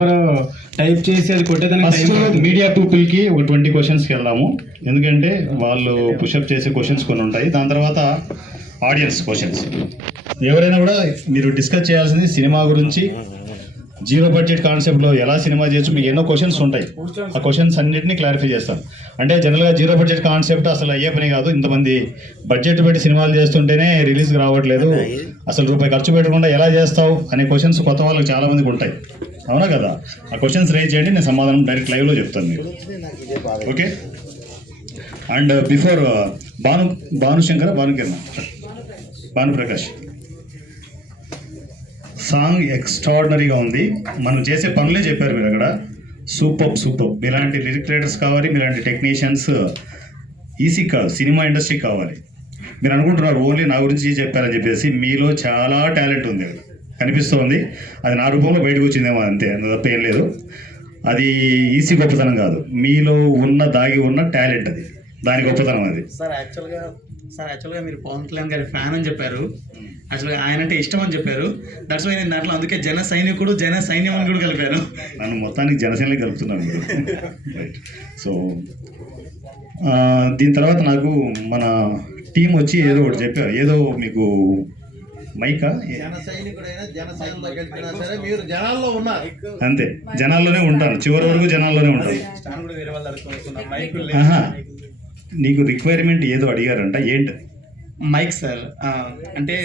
Type చేసి అది కొట్టేదానికి first media పీపుల్కి ఒక 20 క్వశ్చన్స్కి వెళ్దాము, ఎందుకంటే వాళ్ళు పుషప్ చేసే క్వశ్చన్స్ కొన్ని ఉంటాయి. దాని తర్వాత ఆడియన్స్ క్వశ్చన్స్. ఎవరైనా కూడా మీరు డిస్కస్ చేయాల్సింది సినిమా గురించి, జీరో బడ్జెట్ కాన్సెప్ట్లో ఎలా సినిమా చేయొచ్చు, మీకు ఎన్నో క్వశ్చన్స్ ఉంటాయి. ఆ క్వశ్చన్స్ అన్నింటినీ క్లారిఫై చేస్తాను. అంటే జనరల్గా జీరో బడ్జెట్ కాన్సెప్ట్ అసలు అయ్యే పని కాదు. ఇంతమంది బడ్జెట్ పెట్టి సినిమాలు చేస్తుంటేనే రిలీజ్కి రావట్లేదు, అసలు రూపాయి ఖర్చు పెట్టకుండా ఎలా చేస్తావు అనే క్వశ్చన్స్ కొత్త వాళ్ళకి చాలామందికి ఉంటాయి. అవునా కదా? ఆ క్వశ్చన్స్ రేజ్ చేయండి, నేను సమాధానం డైరెక్ట్ లైవ్లో చెప్తాను మీకు. Okay. And before Bhanuprakash song ఎక్స్ట్రాడినరీగా ఉంది. మనం చేసే పనులే చెప్పారు మీరు అక్కడ. సూపర్. మీలాంటి లిరిక్ రైటర్స్ కావాలి, మీలాంటి టెక్నీషియన్స్ ఈసీ కాదు, సినిమా ఇండస్ట్రీ కావాలి. మీరు అనుకుంటున్నారు ఓన్లీ నా గురించి చెప్పారని చెప్పేసి, మీలో చాలా టాలెంట్ ఉంది అక్కడ కనిపిస్తుంది. అది నా రూపంలో బయటకు వచ్చిందేమో, అంతే, తప్ప ఏం లేదు. అది ఈసీ గొప్పతనం కాదు, మీలో దాగి ఉన్న టాలెంట్, అది దాని గొప్పతనం. అది సార్ యాక్చువల్గా మీరు పవన్ కళ్యాణ్ గారి ఫ్యాన్ అని చెప్పారు. యాక్చువల్గా ఆయన అంటే ఇష్టం అని చెప్పారు. దట్స్ వై నేను దాంట్లో అందుకే జన సైన్యం అని కూడా కలిపాను. నన్ను మొత్తానికి జనసేనలో కలుపుతున్నాను. రైట్. సో దీని తర్వాత నాకు మన టీం వచ్చి ఏదో ఒకటి చెప్పారు, ఏదో మీకు మైకా అంతే, జనాల్లోనే ఉంటాను, చివరి వరకు జనాల్లోనే ఉంటాను. నీకు రిక్వైర్మెంట్ ఏదో అడిగారంట, ఏంటి? Mike sir. అంటే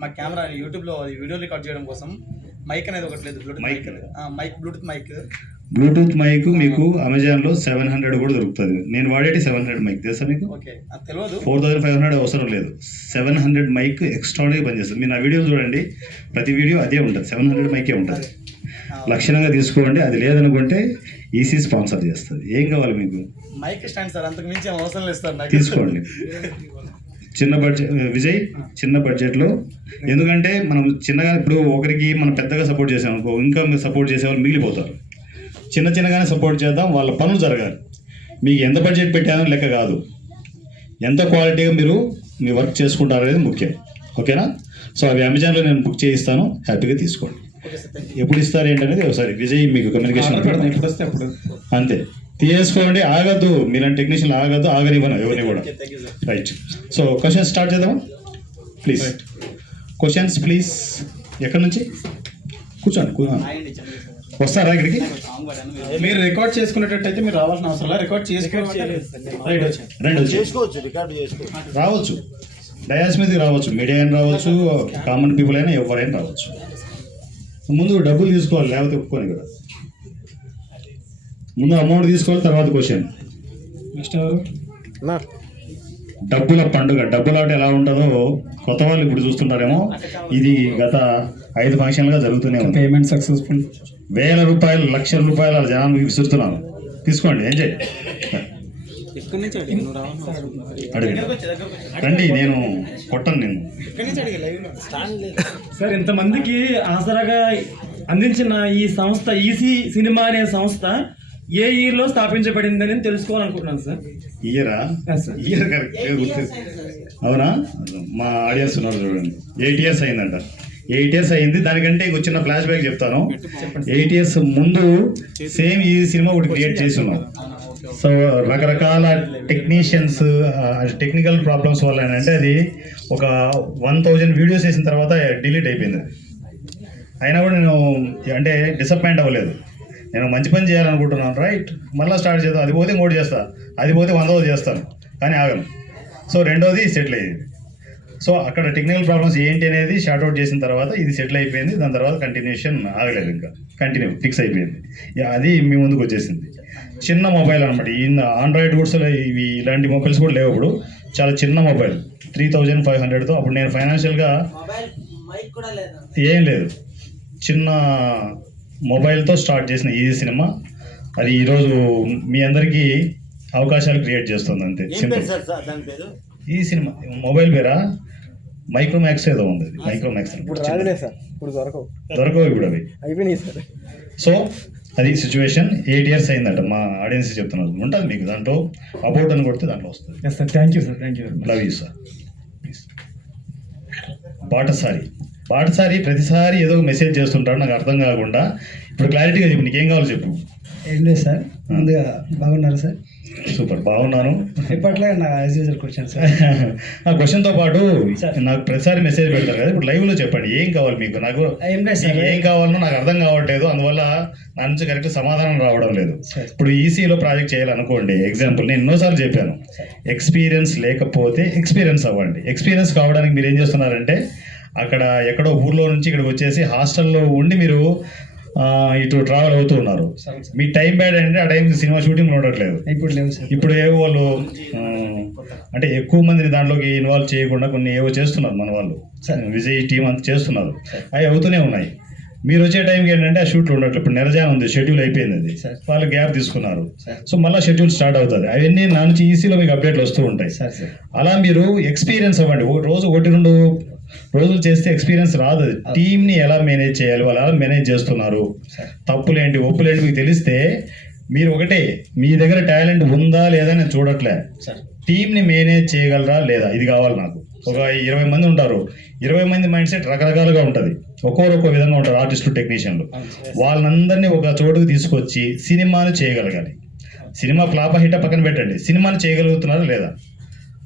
మా కెమెరా యూట్యూబ్లో వీడియో రికార్డ్ చేయడం కోసం మైక్ అనేది ఒకటి లేదు. బ్లూటూత్ మైక్ మీకు అమెజాన్లో 700 కూడా దొరుకుతుంది. నేను వాడేటి 700 మైక్ తెలుసా మీకు? 4500 అవసరం లేదు. 700 మైక్ ఎక్స్ట్రాగా పనిచేస్తుంది. మీరు నా వీడియోలు చూడండి, ప్రతి వీడియో అదే ఉంటుంది, 700 మైకే ఉంటుంది. లక్షణంగా తీసుకోండి. అది లేదనుకుంటే ఈసీ స్పాన్సర్ చేస్తుంది. ఏం కావాలి మీకు? మైక్ స్టాండ్ సార్, అంతకు మించి అవసరం లేదు సార్. తీసుకోండి. చిన్న బడ్జెట్ విజయ్, చిన్న బడ్జెట్లో. ఎందుకంటే మనం చిన్నగా ఇప్పుడు ఒకరికి మనం పెద్దగా సపోర్ట్ చేసాం అనుకో, ఇంకా సపోర్ట్ చేసేవాళ్ళు మిగిలిపోతారు. చిన్నగానే సపోర్ట్ చేద్దాం, వాళ్ళ పనులు జరగాలి. మీకు ఎంత బడ్జెట్ పెట్టారో లెక్క కాదు, ఎంత క్వాలిటీగా మీరు మీ వర్క్ చేసుకుంటారు అనేది ముఖ్యం. ఓకేనా? సో అవి అమెజాన్లో నేను బుక్ చేయిస్తాను, హ్యాపీగా తీసుకోండి. ఎప్పుడు ఇస్తారు ఏంటనేది ఒకసారి విజయ్ మీకు కమ్యూనికేషన్ అంతే తీసుకోండి. ఆగద్దు, మీలాంటి టెక్నీషియన్ ఆగద్దు, ఆగనివ్వను ఎవరిని కూడా. రైట్. సో క్వశ్చన్స్ స్టార్ట్ చేద్దాం ప్లీజ్. Questions please. ఎక్కడి నుంచి? కూర్చోండి. వస్తారా ఇక్కడికి? మీరు రికార్డ్ చేసుకునేటట్టయితే మీరు రావాల్సిన అవసరం లేదు. రికార్డ్ రావచ్చు, డయాస్ మీదకి రావచ్చు, మీడియా అయినా రావచ్చు, కామన్ పీపుల్ అయినా ఎవరైనా రావచ్చు. ముందు డబ్బులు తీసుకోవాలి, లేకపోతే ఒప్పుకొని కదా. ముందు అమౌంట్ తీసుకోవాలి, తర్వాత క్వశ్చన్. నెక్స్ట్ ఎవరు? డబ్బుల పండుగ. డబ్బులాట ఎలా ఉంటుందో కొత్త వాళ్ళు ఇప్పుడు చూస్తుంటారేమో. ఇది గత 5 ఫంక్షన్లుగా జరుగుతూనే ఉంది. Payment successful. 1000 రూపాయలు, 1,00,000 రూపాయలు ఆ జనానికి విసురుతున్నాను. తీసుకోండి, ఎంజాయ్. అడిగి రండి, నేను కొట్టను నేను. సార్, ఇంతమందికి ఆసరాగా అందించిన ఈ సంస్థ, ఈసీ సినిమా అనే సంస్థ ఏ ఇయర్లో స్థాపించబడిందని తెలుసుకోవాలనుకుంటున్నాను సార్. ఇయర్ కరెక్ట్ గుర్తు. అవునా? మా ఆడియన్స్ ఉన్నారు చూడండి. 8 years అయిందంట. 8 years అయింది. దానికంటే ఇంకొక చిన్న ఫ్లాష్ బ్యాక్ చెప్తాను. 8 years ముందు సేమ్ ఈ సినిమా ఒకటి క్రియేట్ చేసి ఉన్నాం. సో రకరకాల టెక్నీషియన్స్, టెక్నికల్ ప్రాబ్లమ్స్ వల్ల ఏంటంటే అది ఒక 1000 వీడియోస్ వేసిన తర్వాత డిలీట్ అయిపోయింది. అయినా కూడా నేను అంటే డిసప్పాయింట్ అవ్వలేదు. నేను మంచి పని చేయాలనుకుంటున్నాను, రైట్, మళ్ళీ స్టార్ట్ చేద్దాం. అది పోతే ఇంకోటి చేస్తా, అది పోతే 100వ చేస్తాను, కానీ ఆగను. సో రెండోది సెటిల్ అయ్యింది. సో అక్కడ టెక్నికల్ ప్రాబ్లమ్స్ ఏంటి అనేది షార్ట్అవుట్ చేసిన తర్వాత ఇది సెటిల్ అయిపోయింది. దాని తర్వాత కంటిన్యూషన్ ఆగలేదు, ఇంకా ఫిక్స్ అయిపోయింది. అది మీ ముందుకు వచ్చేసింది. చిన్న మొబైల్ అనమాట. ఈ ఆండ్రాయిడ్ గూడ్స్లో ఇవి ఇలాంటి మొబైల్స్ కూడా లేవు. ఇప్పుడు చాలా చిన్న మొబైల్ 3500తో. అప్పుడు నేను ఫైనాన్షియల్గా ఏం లేదు, చిన్న మొబైల్తో స్టార్ట్ చేసిన ఈ సినిమా. అది ఈరోజు మీ అందరికీ అవకాశాలు క్రియేట్ చేస్తుంది, అంతే సింపుల్. ఈ సినిమా మొబైల్ పేరా మైక్రోమాక్స్ ఏదో ఉంది. మైక్రోమాక్స్ దొరకవు ఇప్పుడు అవి. సో అది సిచ్యువేషన్. 8 years అయిందట. మా ఆడియన్స్ చెప్తున్నారు, ఉంటుంది మీకు దాంట్లో. అబౌట్ అని కొడితే దాంట్లో వస్తుంది. Thank you sir. Love you sir. Please. బాటసారి ప్రతిసారి ఏదో మెసేజ్ చేస్తుంటాడు, నాకు అర్థం కాకుండా. ఇప్పుడు క్లారిటీగా చెప్పు, నీకేం కావాలో చెప్పు. ఏం లేదు సార్, ముందుగా బాగున్నారు సార్? సూపర్, బాగున్నాను. ఇప్పట్లో నా యాజ్ యూజువల్ క్వశ్చన్ సార్. ఆ క్వశ్చన్తో పాటు నాకు ప్రతిసారి మెసేజ్ పెడతారు కదా, ఇప్పుడు లైవ్లో చెప్పండి ఏం కావాలి మీకు. నాకు ఏం లేదు సార్, ఏం కావాలనో నాకు అర్థం కావట్లేదు, అందువల్ల నా నుంచి కరెక్ట్ సమాధానం రావడం లేదు. ఇప్పుడు ఈసీలో ప్రాజెక్ట్ చేయాలనుకోండి, ఎగ్జాంపుల్ నేను ఎన్నోసార్లు చెప్పాను, ఎక్స్పీరియన్స్ లేకపోతే ఎక్స్పీరియన్స్ అవ్వండి. ఎక్స్పీరియన్స్ కావడానికి మీరు ఏం చేస్తున్నారంటే, అక్కడ ఎక్కడో ఊర్లో నుంచి ఇక్కడికి వచ్చేసి హాస్టల్లో ఉండి మీరు ఇటు ట్రావెల్ అవుతూ ఉన్నారు. మీ టైం బ్యాడ్ అంటే ఆ టైం సినిమా షూటింగ్ ఉండట్లేదు. ఇప్పుడు లేవు సార్. ఇప్పుడు ఏవో వాళ్ళు అంటే ఎక్కువ మందిని దాంట్లోకి ఇన్వాల్వ్ చేయకుండా కొన్ని ఏవో చేస్తున్నారు మన వాళ్ళు, విజయ్ టీం అంతా చేస్తున్నారు, అవి అవుతూనే ఉన్నాయి. మీరు వచ్చే టైంకి ఏంటంటే ఆ షూట్లు ఉండట్లేదు. ఇప్పుడు నెరజాన్ ఉంది, షెడ్యూల్ అయిపోయింది, అది వాళ్ళు గ్యాప్ తీసుకున్నారు, సో మళ్ళీ షెడ్యూల్ స్టార్ట్ అవుతుంది. అవన్నీ నా నుంచి ఈసీలో మీకు అప్డేట్లు వస్తూ ఉంటాయి. అలా మీరు ఎక్స్పీరియన్స్ అవ్వండి. రోజు 1-2 రోజులు చేస్తే ఎక్స్పీరియన్స్ రాదు. టీంని ఎలా మేనేజ్ చేయాలి, వాళ్ళు ఎలా మేనేజ్ చేస్తున్నారు, తప్పులేంటి ఒప్పులేంటి మీకు తెలిస్తే, మీరు ఒకటే మీ దగ్గర టాలెంట్ ఉందా లేదా నేను చూడట్లే, టీంని మేనేజ్ చేయగలరా లేదా, ఇది కావాలి నాకు. ఒక 20 మంది ఉంటారు, 20 మంది మైండ్ సెట్ రకరకాలుగా ఉంటుంది, ఒక్కో విధంగా ఉంటారు ఆర్టిస్టులు, టెక్నీషియన్లు. వాళ్ళందరినీ ఒక చోటుకు తీసుకొచ్చి సినిమాను చేయగలగాలి. సినిమా ఫ్లాప్ హిట్ పక్కన పెట్టండి, సినిమాను చేయగలుగుతున్నారా లేదా.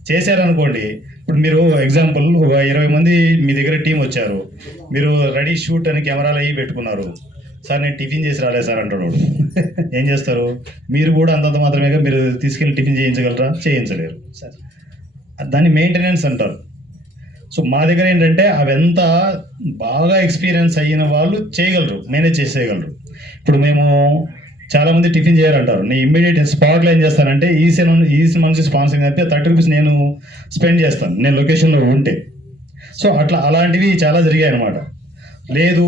చేశారనుకోండి, ఇప్పుడు మీరు ఎగ్జాంపుల్ ఒక 20 మంది మీ దగ్గర టీం వచ్చారు, మీరు రెడీ షూట్ అని కెమెరాలు అయ్యి పెట్టుకున్నారు. సార్ నేను టిఫిన్ చేసి రాలేదు సార్ అంటాడు. ఏం చేస్తారు, మీరు కూడా అంతంత మాత్రమే మీరు తీసుకెళ్ళి టిఫిన్ చేయించగలరా, చేయించలేరు. దాన్ని మెయింటెనెన్స్ అంటారు. సో మా దగ్గర ఏంటంటే అవంత బాగా ఎక్స్పీరియన్స్ అయిన వాళ్ళు చేయగలరు, మేనేజ్ చేసేయగలరు. ఇప్పుడు మేము చాలామంది టిఫిన్ చేయాలంటారు, నేను ఇమ్మీడియట్ స్పాట్లో ఏం చేస్తానంటే ఈ సినిమా నుంచి స్పాన్సరింగ్ అయితే 30 రూపీస్ నేను స్పెండ్ చేస్తాను, నేను లొకేషన్లో ఉంటే. సో అలాంటివి చాలా జరిగాయి అన్నమాట. లేదు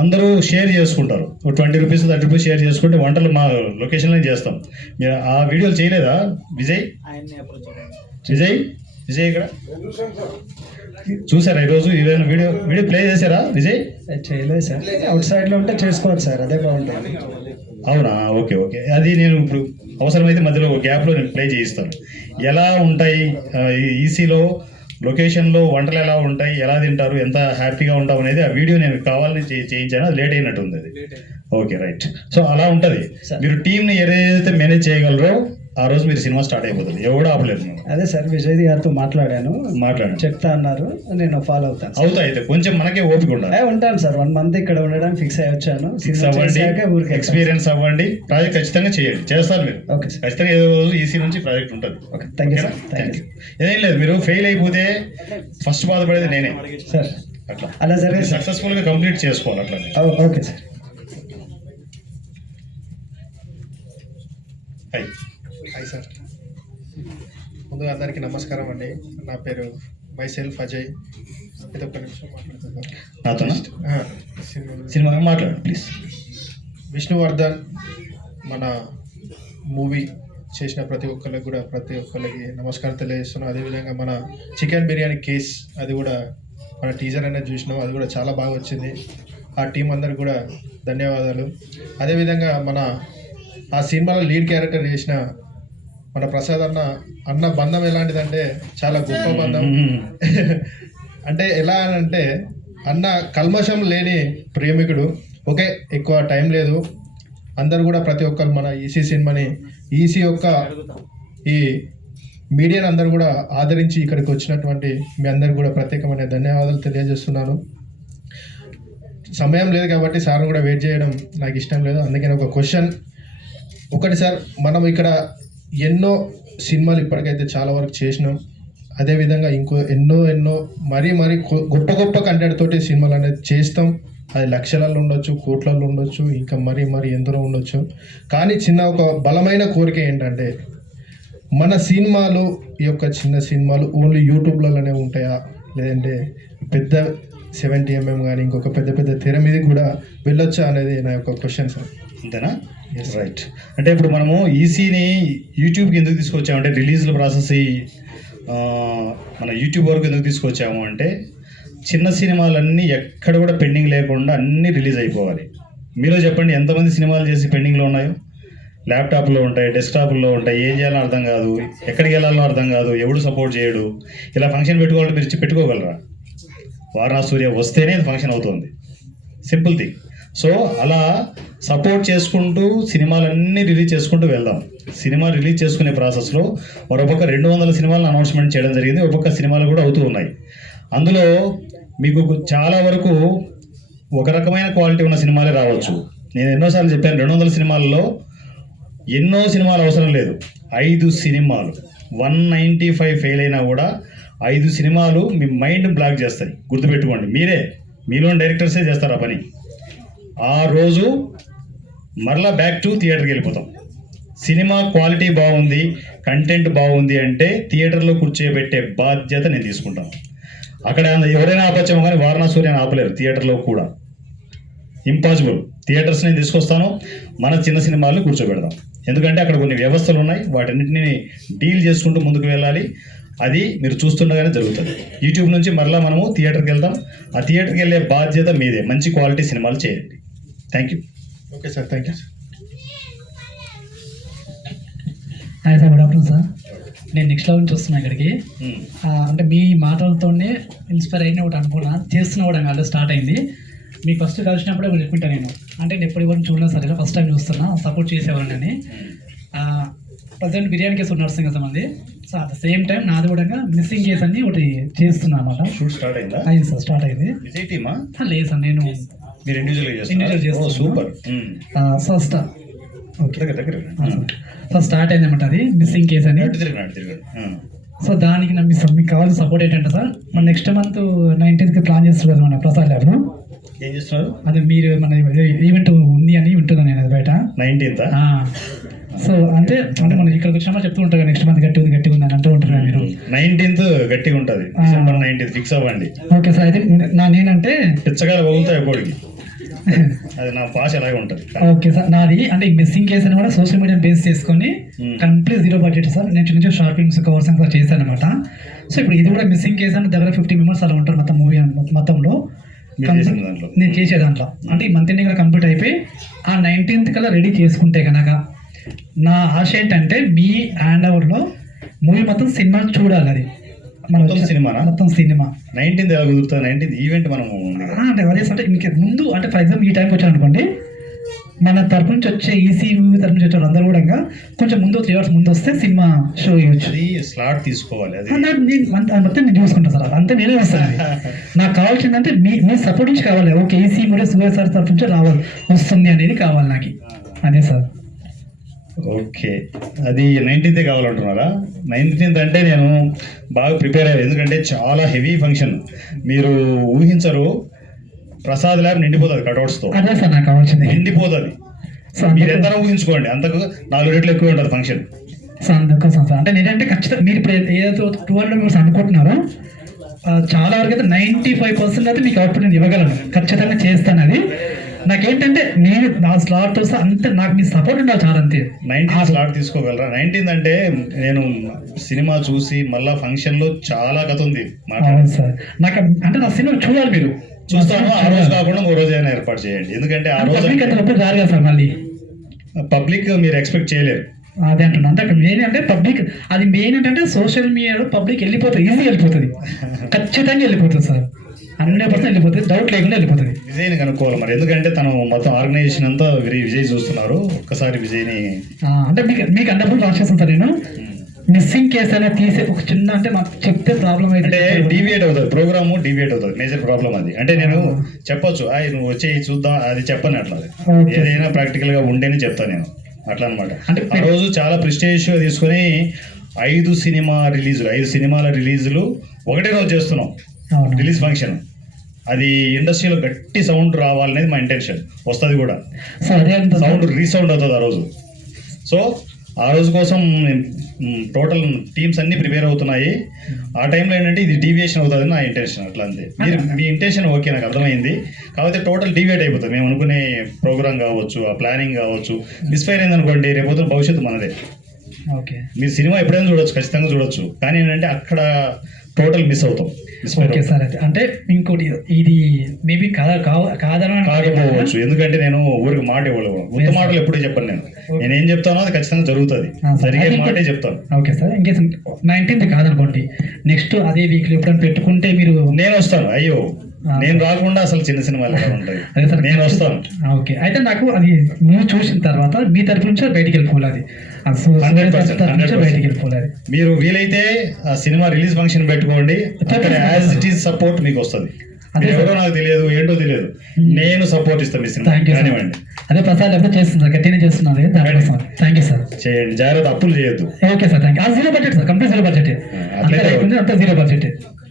అందరూ షేర్ చేసుకుంటారు, 20 రూపీస్ 30 రూపీస్ షేర్ చేసుకుంటే వంటలు మా లొకేషన్లో చేస్తాం. మీరు ఆ వీడియోలు చేయలేదా విజయ్? విజయ్ ఇక్కడ చూసారా ఈరోజు ఏదైనా వీడియో ప్లే చేశారా విజయ్? చేయలేదు సార్, అవుట్ సైడ్లో ఉంటే చేసుకోవాలి సార్, అదే బాగుంటుంది. అవునా, ఓకే. అది నేను ఇప్పుడు అవసరమైతే మధ్యలో ఒక గ్యాప్లో నేను ప్లే చేయిస్తాను. ఎలా ఉంటాయి ఈసీలో లొకేషన్లో వంటలు ఎలా ఉంటాయి, ఎలా తింటారు, ఎంత హ్యాపీగా ఉంటాం అనేది ఆ వీడియో నేను కావాలని చేయించాను, అది లేట్ అయినట్టు ఉంది అది. Okay right. సో అలా ఉంటుంది. మీరు టీంని ఏదైతే మేనేజ్ చేయగలరో ఆ రోజు మీరు సినిమా స్టార్ట్ అయిపోతుంది, ఎవడో ఆపలేదు. అదే సార్, విజయ్ గారితో మాట్లాడాను, చెప్తా అన్నారు, నేను ఫాలో అవుతాను. అవుతా అయితే కొంచెం మనకే ఓపిక ఉండాలి. ఉంటాను సార్, 1 మంత్ ఇక్కడ ఉండడం ఫిక్స్ అయ్యి వచ్చాను. ఎక్స్పీరియన్స్ అవ్వండి, ప్రాజెక్ట్ ఖచ్చితంగా చేయండి, చేస్తారు మీరు. ఓకే, ఖచ్చితంగా ఏదో రోజు ఈసీ నుంచి ప్రాజెక్ట్ ఉంటుంది. Okay, thank you sir. Thank you. ఏం లేదు, మీరు ఫెయిల్ అయిపోతే ఫస్ట్ బాధపడేది నేనే సార్. అట్లా అలా జరిగింది, సక్సెస్ఫుల్గా కంప్లీట్ చేసుకోవాలి అట్లా. Okay sir. హాయ్ సార్, ముందుగా అందరికీ నమస్కారం అండి. నా పేరు మైసెల్ఫ్ అజయ్. ఇది ఒక్క నిమిషం మాట్లాడుతున్నాను. సినిమా మాట్లాడు ప్లీజ్. విష్ణువర్ధన్ మన మూవీ చేసిన ప్రతి ఒక్కరికి నమస్కారం తెలియజేస్తున్నాం. అదేవిధంగా మన చికెన్ బిర్యానీ కేస్, అది కూడా మన టీజర్ అనేది చూసినాం, అది కూడా చాలా బాగా వచ్చింది. ఆ టీం అందరికి కూడా ధన్యవాదాలు. అదేవిధంగా ఆ సినిమాలో లీడ్ క్యారెక్టర్ చేసిన మన ప్రసాద్ అన్న బంధం ఎలాంటిదంటే చాలా గొప్ప బంధం. అంటే ఎలా అంటే అన్న కల్మషం లేని ప్రేమికుడు. ఓకే, ఎక్కువ టైం లేదు, అందరు కూడా ప్రతి ఒక్కరు మన ఈసీ సినిమాని, ఈసీ యొక్క ఈ మీడియాని అందరూ కూడా ఆదరించి ఇక్కడికి వచ్చినటువంటి మీ అందరికి కూడా ప్రత్యేకమైన ధన్యవాదాలు తెలియజేస్తున్నాను. సమయం లేదు కాబట్టి సార్ని కూడా వెయిట్ చేయడం నాకు ఇష్టం లేదు, అందుకని ఒక క్వశ్చన్. ఒకటి సార్, మనం ఇక్కడ ఎన్నో సినిమాలు ఇప్పటికైతే చాలా వరకు చేసినాం, అదేవిధంగా ఇంకో ఎన్నో మరీ గొప్ప కంటెంట్ తోటి సినిమాలు అనేది చేస్తాం. అది లక్షలలో ఉండొచ్చు, కోట్లలో ఉండొచ్చు, ఇంకా మరీ ఎందరో ఉండొచ్చు. కానీ ఒక బలమైన కోరిక ఏంటంటే, మన సినిమాలు, ఈ యొక్క చిన్న సినిమాలు ఓన్లీ యూట్యూబ్లలోనే ఉంటాయా, లేదంటే పెద్ద 70mm కానీ ఇంకొక పెద్ద తెర మీద కూడా వెళ్ళొచ్చా అనేది నా యొక్క క్వశ్చన్ సార్. అంతేనా? రైట్. అంటే ఇప్పుడు మనము ఈసీని యూట్యూబ్కి ఎందుకు తీసుకొచ్చామంటే, రిలీజ్ల ప్రాసెస్ మన యూట్యూబ్ వరకు ఎందుకు తీసుకొచ్చాము అంటే, చిన్న సినిమాలన్నీ ఎక్కడ కూడా పెండింగ్ లేకుండా అన్నీ రిలీజ్ అయిపోవాలి. మీలో చెప్పండి, ఎంతమంది సినిమాలు చేసి పెండింగ్లో ఉన్నాయో? ల్యాప్టాప్లో ఉంటాయి, డెస్క్టాప్లో ఉంటాయి, ఏం చేయాలో అర్థం కాదు, ఎక్కడికి వెళ్ళాలో అర్థం కాదు, ఎవడు సపోర్ట్ చేయడు. ఇలా ఫంక్షన్ పెట్టుకోవాలంటే మీరు పెట్టుకోగలరా? వారణాసి సూర్య వస్తేనే ఫంక్షన్ అవుతుంది, సింపుల్ థింగ్. సో అలా సపోర్ట్ చేసుకుంటూ సినిమాలన్నీ రిలీజ్ చేసుకుంటూ వెళ్దాం. సినిమా రిలీజ్ చేసుకునే ప్రాసెస్లో మరొక 200 సినిమాలను అనౌన్స్మెంట్ చేయడం జరిగింది. ఒక్కొక్క సినిమాలు కూడా అవుతూ ఉన్నాయి. అందులో మీకు చాలా వరకు ఒక రకమైన క్వాలిటీ ఉన్న సినిమాలే రావచ్చు. నేను ఎన్నోసార్లు చెప్పాను, 200 సినిమాల్లో ఎన్నో సినిమాలు అవసరం లేదు. 5 సినిమాలు 195 ఫెయిల్ అయినా కూడా 5 సినిమాలు మీ మైండ్ బ్లాక్ చేస్తాయి. గుర్తుపెట్టుకోండి, మీలోని డైరెక్టర్సే చేస్తారు ఆ పని. ఆ రోజు మరలా బ్యాక్ టు థియేటర్కి వెళ్ళిపోతాం. సినిమా క్వాలిటీ బాగుంది, కంటెంట్ బాగుంది అంటే థియేటర్లో కూర్చోబెట్టే బాధ్యత నేను తీసుకుంటాను. అక్కడ ఎవరైనా ఆపచ్చేమో కానీ వారణాసూర్యని ఆపలేరు థియేటర్లో కూడా. ఇంపాసిబుల్. థియేటర్స్ నేను తీసుకొస్తాను, మన చిన్న సినిమాలు కూర్చోబెడదాం. ఎందుకంటే అక్కడ కొన్ని వ్యవస్థలు ఉన్నాయి, వాటన్నిటిని డీల్ చేసుకుంటూ ముందుకు వెళ్ళాలి. అది మీరు చూస్తుండగానే జరుగుతుంది. యూట్యూబ్ నుంచి మరలా మనము థియేటర్కి వెళ్దాం. ఆ థియేటర్కి వెళ్ళే బాధ్యత మీదే. మంచి క్వాలిటీ సినిమాలు చేయండి. Thank you. Okay sir, thank you sir. Hi sir, good afternoon sir. నేను నెక్స్ట్ లెవెల్ నుంచి వస్తున్నా ఇక్కడికి. అంటే మీ మాటలతోనే ఇన్స్పైర్ అయిన ఒకటి అనుకున్నా, చేస్తున్న కూడా కాదు, స్టార్ట్ అయింది. మీకు ఫస్ట్ కలిసినప్పుడే ఒకటి చెప్పుకుంటా నేను. అంటే నేను ఎప్పుడు ఎవరిని చూడలేదు సార్, ఇలా ఫస్ట్ టైం చూస్తున్నా, సపోర్ట్ చేసేవాడిని అని. ప్రజెంట్ బిర్యానీ కేసు నడుస్తుంది కదా మంది. So at the same time నాది కూడా మిస్సింగ్ కేసు అని ఒకటి చేస్తున్నా అన్నమాట. షూట్ స్టార్ట్ అయిందా? అయింది సార్, స్టార్ట్ అయింది. విజయ్ టీమా? లేదు సార్, నేను మీరు ఇండివిజువల్ ఇండివిజువల్ చేస్తాను. సూపర్. సో సో స్టార్ట్ అయింది అనమాట అది మిస్సింగ్ కేసు అని. సో దానికి మీకు కావాల్సిన సపోర్ట్ ఏంటంటే సార్, మన నెక్స్ట్ మంత్ 19th ప్లాన్ చేస్తున్నారు కదా మన ప్రసాద్ ల్యాబ్లో. ఏం చేస్తున్నారు? అదే మీరు మన ఈవెంట్ ఉంది అని వింటున్నాను నేను అది బయట. 19th? సో అంటే మనం ఇక్కడికి వచ్చినప్పుడు చెప్తూ ఉంటారు నెక్స్ట్ మంత్ గట్టిగా ఉంది అని అంటూ ఉంటారు మీరు. 19th గట్టిగా ఉంటుంది, December 19th ఫిక్స్ అవ్వండి. Okay sir. అయితే నేనంటే పిచ్చగాలు బాగుంటాయి ఎప్పటికి, అది నా భాష అలాగే ఉంటుంది. ఓకే సార్, నాది అంటే మిస్సింగ్ కేసు అని కూడా సోషల్ మీడియా బేస్ చేసుకొని కంప్లీట్ 0 బడ్జెట్ సార్. నేను చిన్న చిన్న షార్ట్ ఫిల్మ్స్ కవర్స్ సార్ చేశాను అనమాట. సో ఇప్పుడు ఇది కూడా మిస్సింగ్ కేసు అని దగ్గర 50 మెంబర్స్ అలా ఉంటారు మొత్తం మూవీ మొత్తంలో. నేను చేసే దాంట్లో అంటే ఈ మంత్ ఎండింగ్ కంప్లీట్ అయిపోయి ఆ 19th కల్లా రెడీ చేసుకుంటే కనుక నా ఆశ ఏంటంటే మీ హ్యాండ్ ఓవర్లో మూవీ మొత్తం సినిమా చూడాలి. అది మొత్తం సినిమా 19th ఎలా కుదురుతుంది? 19th ఈవెంట్ మనము అంటే అదే అంటే ఇంక ముందు అంటే ఫర్ ఎగ్జాంపుల్ ఈ టైంకి వచ్చాను అనుకోండి, మన తరపు నుంచి వచ్చే ఈసీ మూవీ తరపు నుంచి వచ్చే అందరూ కూడా కొంచెం ముందు 3 hours ముందు వస్తే సినిమా షో ఇవ్వచ్చు. అది స్లాట్ తీసుకోవాలి. అది మొత్తం నేను చూసుకుంటాను సార్, అంతే నేనే వస్తాను. నాకు కావాల్సిందంటే మీ సపోర్ట్ నుంచి కావాలి. ఓకే, ఈసీ మూవీ సూర్య సార్ తరపు నుంచి రావాలి, వస్తుంది అనేది కావాలి నాకు. అదే సార్. ఓకే, అది 19th కావాలంటున్నారా? 19th అంటే నేను బాగా ప్రిపేర్ అయ్యాను, ఎందుకంటే చాలా హెవీ ఫంక్షన్. మీరు ఊహించరు, ప్రసాద్ ల్యాబ్ నిండిపోతుంది కటౌట్స్తో. అదే సార్ నాకు కావాల్సింది, నిండిపోతుంది. మీరు ఎంత ఊహించుకోండి, అంతకు 4 రెట్లు ఎక్కువ ఉంటుంది ఫంక్షన్. సో అందుకోసం సార్ అంటే నేనంటే ఖచ్చితంగా మీరు ఇప్పుడు ఏదైతే 200 మెంబర్స్ అనుకుంటున్నారో చాలా వరకు అయితే 95% అయితే మీకు అవుట్పుట్ నేను ఇవ్వగలను, ఖచ్చితంగా చేస్తాను. అది నాకేంటంటే నేను నా స్లాట్ తో అంతే, నాకు మీ సపోర్ట్ ఉండాలి చాలా, అంతే. 19th slot తీసుకోగలరా? 19th అంటే నేను సినిమా చూసి మళ్ళా ఫంక్షన్ లో చాలా కథ ఉంది సార్. నాకు అంటే నా సినిమా చూడాలి, మీరు చూస్తాను. ఆ రోజు కాకుండా 3 రోజు అయినా ఏర్పాటు చేయండి, ఎందుకంటే ఆ రోజు రారు కదా సార్, మళ్ళీ పబ్లిక్ మీరు ఎక్స్పెక్ట్ చేయలేరు. అదే అంటున్నా. అంటే అక్కడ మెయిన్ అంటే పబ్లిక్, అది మెయిన్ ఏంటంటే సోషల్ మీడియాలో పబ్లిక్ వెళ్ళిపోతుంది, ఈజీ వెళ్ళిపోతుంది, ఖచ్చితంగా వెళ్ళిపోతుంది సార్, 100% వెళ్ళిపోతుంది, డౌట్ లేకుండా వెళ్ళిపోతుంది. విజయ్ని కనుక్కోవాలి మరి, ఎందుకంటే తను మొత్తం ఆర్గనైజేషన్ అంతా విజయ్ చూస్తున్నారు. ఒక్కసారి విజయ్ని అంటే మీకు అన్నప్పుడు రాసేస్తాను సార్. నేను మిస్సింగ్ కేసు అనేది తీసే ఒక చిన్న అంటే మాకు చెప్తే ప్రాబ్లం అయితే డీవియేట్ అవుతుంది, ప్రోగ్రాము డీవియేట్ అవుతుంది. మేజర్ ప్రాబ్లం అది. అంటే నేను చెప్పొచ్చు, నువ్వు వచ్చి చూద్దాం, అది చెప్పను. అట్లా ఏదైనా ప్రాక్టికల్ గా ఉండేని చెప్తాను నేను, అట్లా అనమాట. అంటే ఆ రోజు చాలా ప్రెస్టీజియస్ తీసుకొని 5 సినిమాల రిలీజులు ఒకటే రోజు చేస్తున్నాం, రిలీజ్ ఫంక్షన్. అది ఇండస్ట్రీలో గట్టి సౌండ్ రావాలనేది మా ఇంటెన్షన్. వస్తుంది కూడా, సౌండ్ రీసౌండ్ అవుతుంది ఆ రోజు. సో ఆ రోజు కోసం టోటల్ టీమ్స్ అన్ని ప్రిపేర్ అవుతున్నాయి. ఆ టైంలో ఏంటంటే ఇది డీవియేషన్ అవుతుంది నా ఇంటెన్షన్, అట్లా అంతే. మీ ఇంటెన్షన్ ఓకే, నాకు అర్థమైంది. కాకపోతే టోటల్ డీవియేట్ అయిపోతుంది. మేము అనుకునే ప్రోగ్రామ్ కావచ్చు, ఆ ప్లానింగ్ కావచ్చు, మిస్ఫైర్ అయింది అనుకోండి, రేపు భవిష్యత్తు మనదే. ఓకే, మీరు సినిమా ఎప్పుడైనా చూడొచ్చు, ఖచ్చితంగా చూడొచ్చు, కానీ ఏంటంటే అక్కడ టోటల్ మిస్ అవుతాం. Okay sir. అంటే ఇంకోటి, ఇది మేబీ కాకపోవచ్చు, ఎందుకంటే నేను ఊరికి మాట ఇవ్వలేము. ఉత్త మాటలు ఎప్పుడూ చెప్పను. నేనేం చెప్తానో అది ఖచ్చితంగా జరుగుతుంది, జరిగే మాటే చెప్తాను. Okay sir. ఇంకేస్ 19th కాదనుకోండి, నెక్స్ట్ అదే వీక్లో ఎప్పుడైనా పెట్టుకుంటే మీరు నేను వస్తాను. అయ్యో నేను రాకుండా అసలు చిన్న సినిమాలు ఎలా ఉంటాయి. అదే సార్. నేను వస్తాను. ఓకే, అయితే నాకు అది మీరు చూసిన తర్వాత మీ తరపు నుంచి బయటికి వెళ్ళిపోవాలి. అది 100%, తరపు నుంచి బయటికి వెళ్ళిపోవాలి. అది మీరు వీలైతే ఆ సినిమా రిలీజ్ ఫంక్షన్ పెట్టుకోండి, అక్కడ యాజ్ ఇట్ ఈస్ సపోర్ట్ మీకు వస్తుంది. అదే ఎవరో నాకు తెలియదు, ఏంటో తెలియదు, నేను సపోర్ట్ ఇస్తాను మీ సినిమా. Thank you sir. కానివ్వండి, అదే ప్రసాద్ ఎప్పుడు చేస్తున్నారు, గట్టిగా చేస్తున్నారు. దానికోసం థ్యాంక్ యూ సార్. చేయండి, జాగ్రత్త, అప్పులు చేయొద్దు. Okay sir, thank you. Zero budget sir, complete zero budget. అట్లయితే అంతా జీరో బడ్జెట్.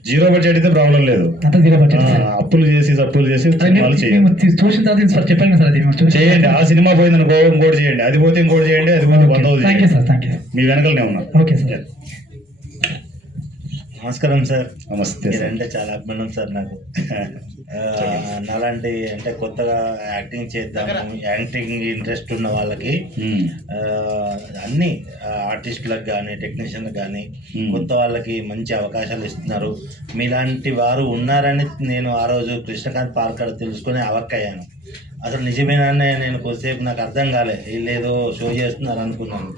జీరో బడ్జెట్ అయితే ప్రాబ్లం లేదు. అంతా జీరో బడ్జెట్. అప్పులు చేసి సినిమాలు చేయండి. చూసిన తర్వాత సార్ చెప్పాను కదా సార్, అది మేము చూసి చేయండి. ఆ సినిమా పోయిందనుకో ఇంకోటి చేయండి, అది పోతే ఇంకోటి చేయండి, అది పోతే 100 thank you sir, thank you. మీ వెనకలనే ఉన్నా. Okay sir. నమస్కారం సార్. నమస్తే సార్. మీరంటే చాలా అభిమానం సార్ నాకు. నాలాంటి అంటే కొత్తగా యాక్టింగ్ చేద్దాము, యాక్టింగ్ ఇంట్రెస్ట్ ఉన్న వాళ్ళకి అన్ని ఆర్టిస్టులకు కానీ టెక్నీషియన్లకు కానీ కొత్త వాళ్ళకి మంచి అవకాశాలు ఇస్తున్నారు. మీలాంటి వారు ఉన్నారని నేను ఆ రోజు కృష్ణకాంత్ పార్క్ తెలుసుకొని అవక్కయ్యాను. అసలు నిజమేనానే నేను కొద్దిసేపు నాకు అర్థం కాలే, వీళ్ళేదో షో చేస్తున్నారు అనుకున్నాను.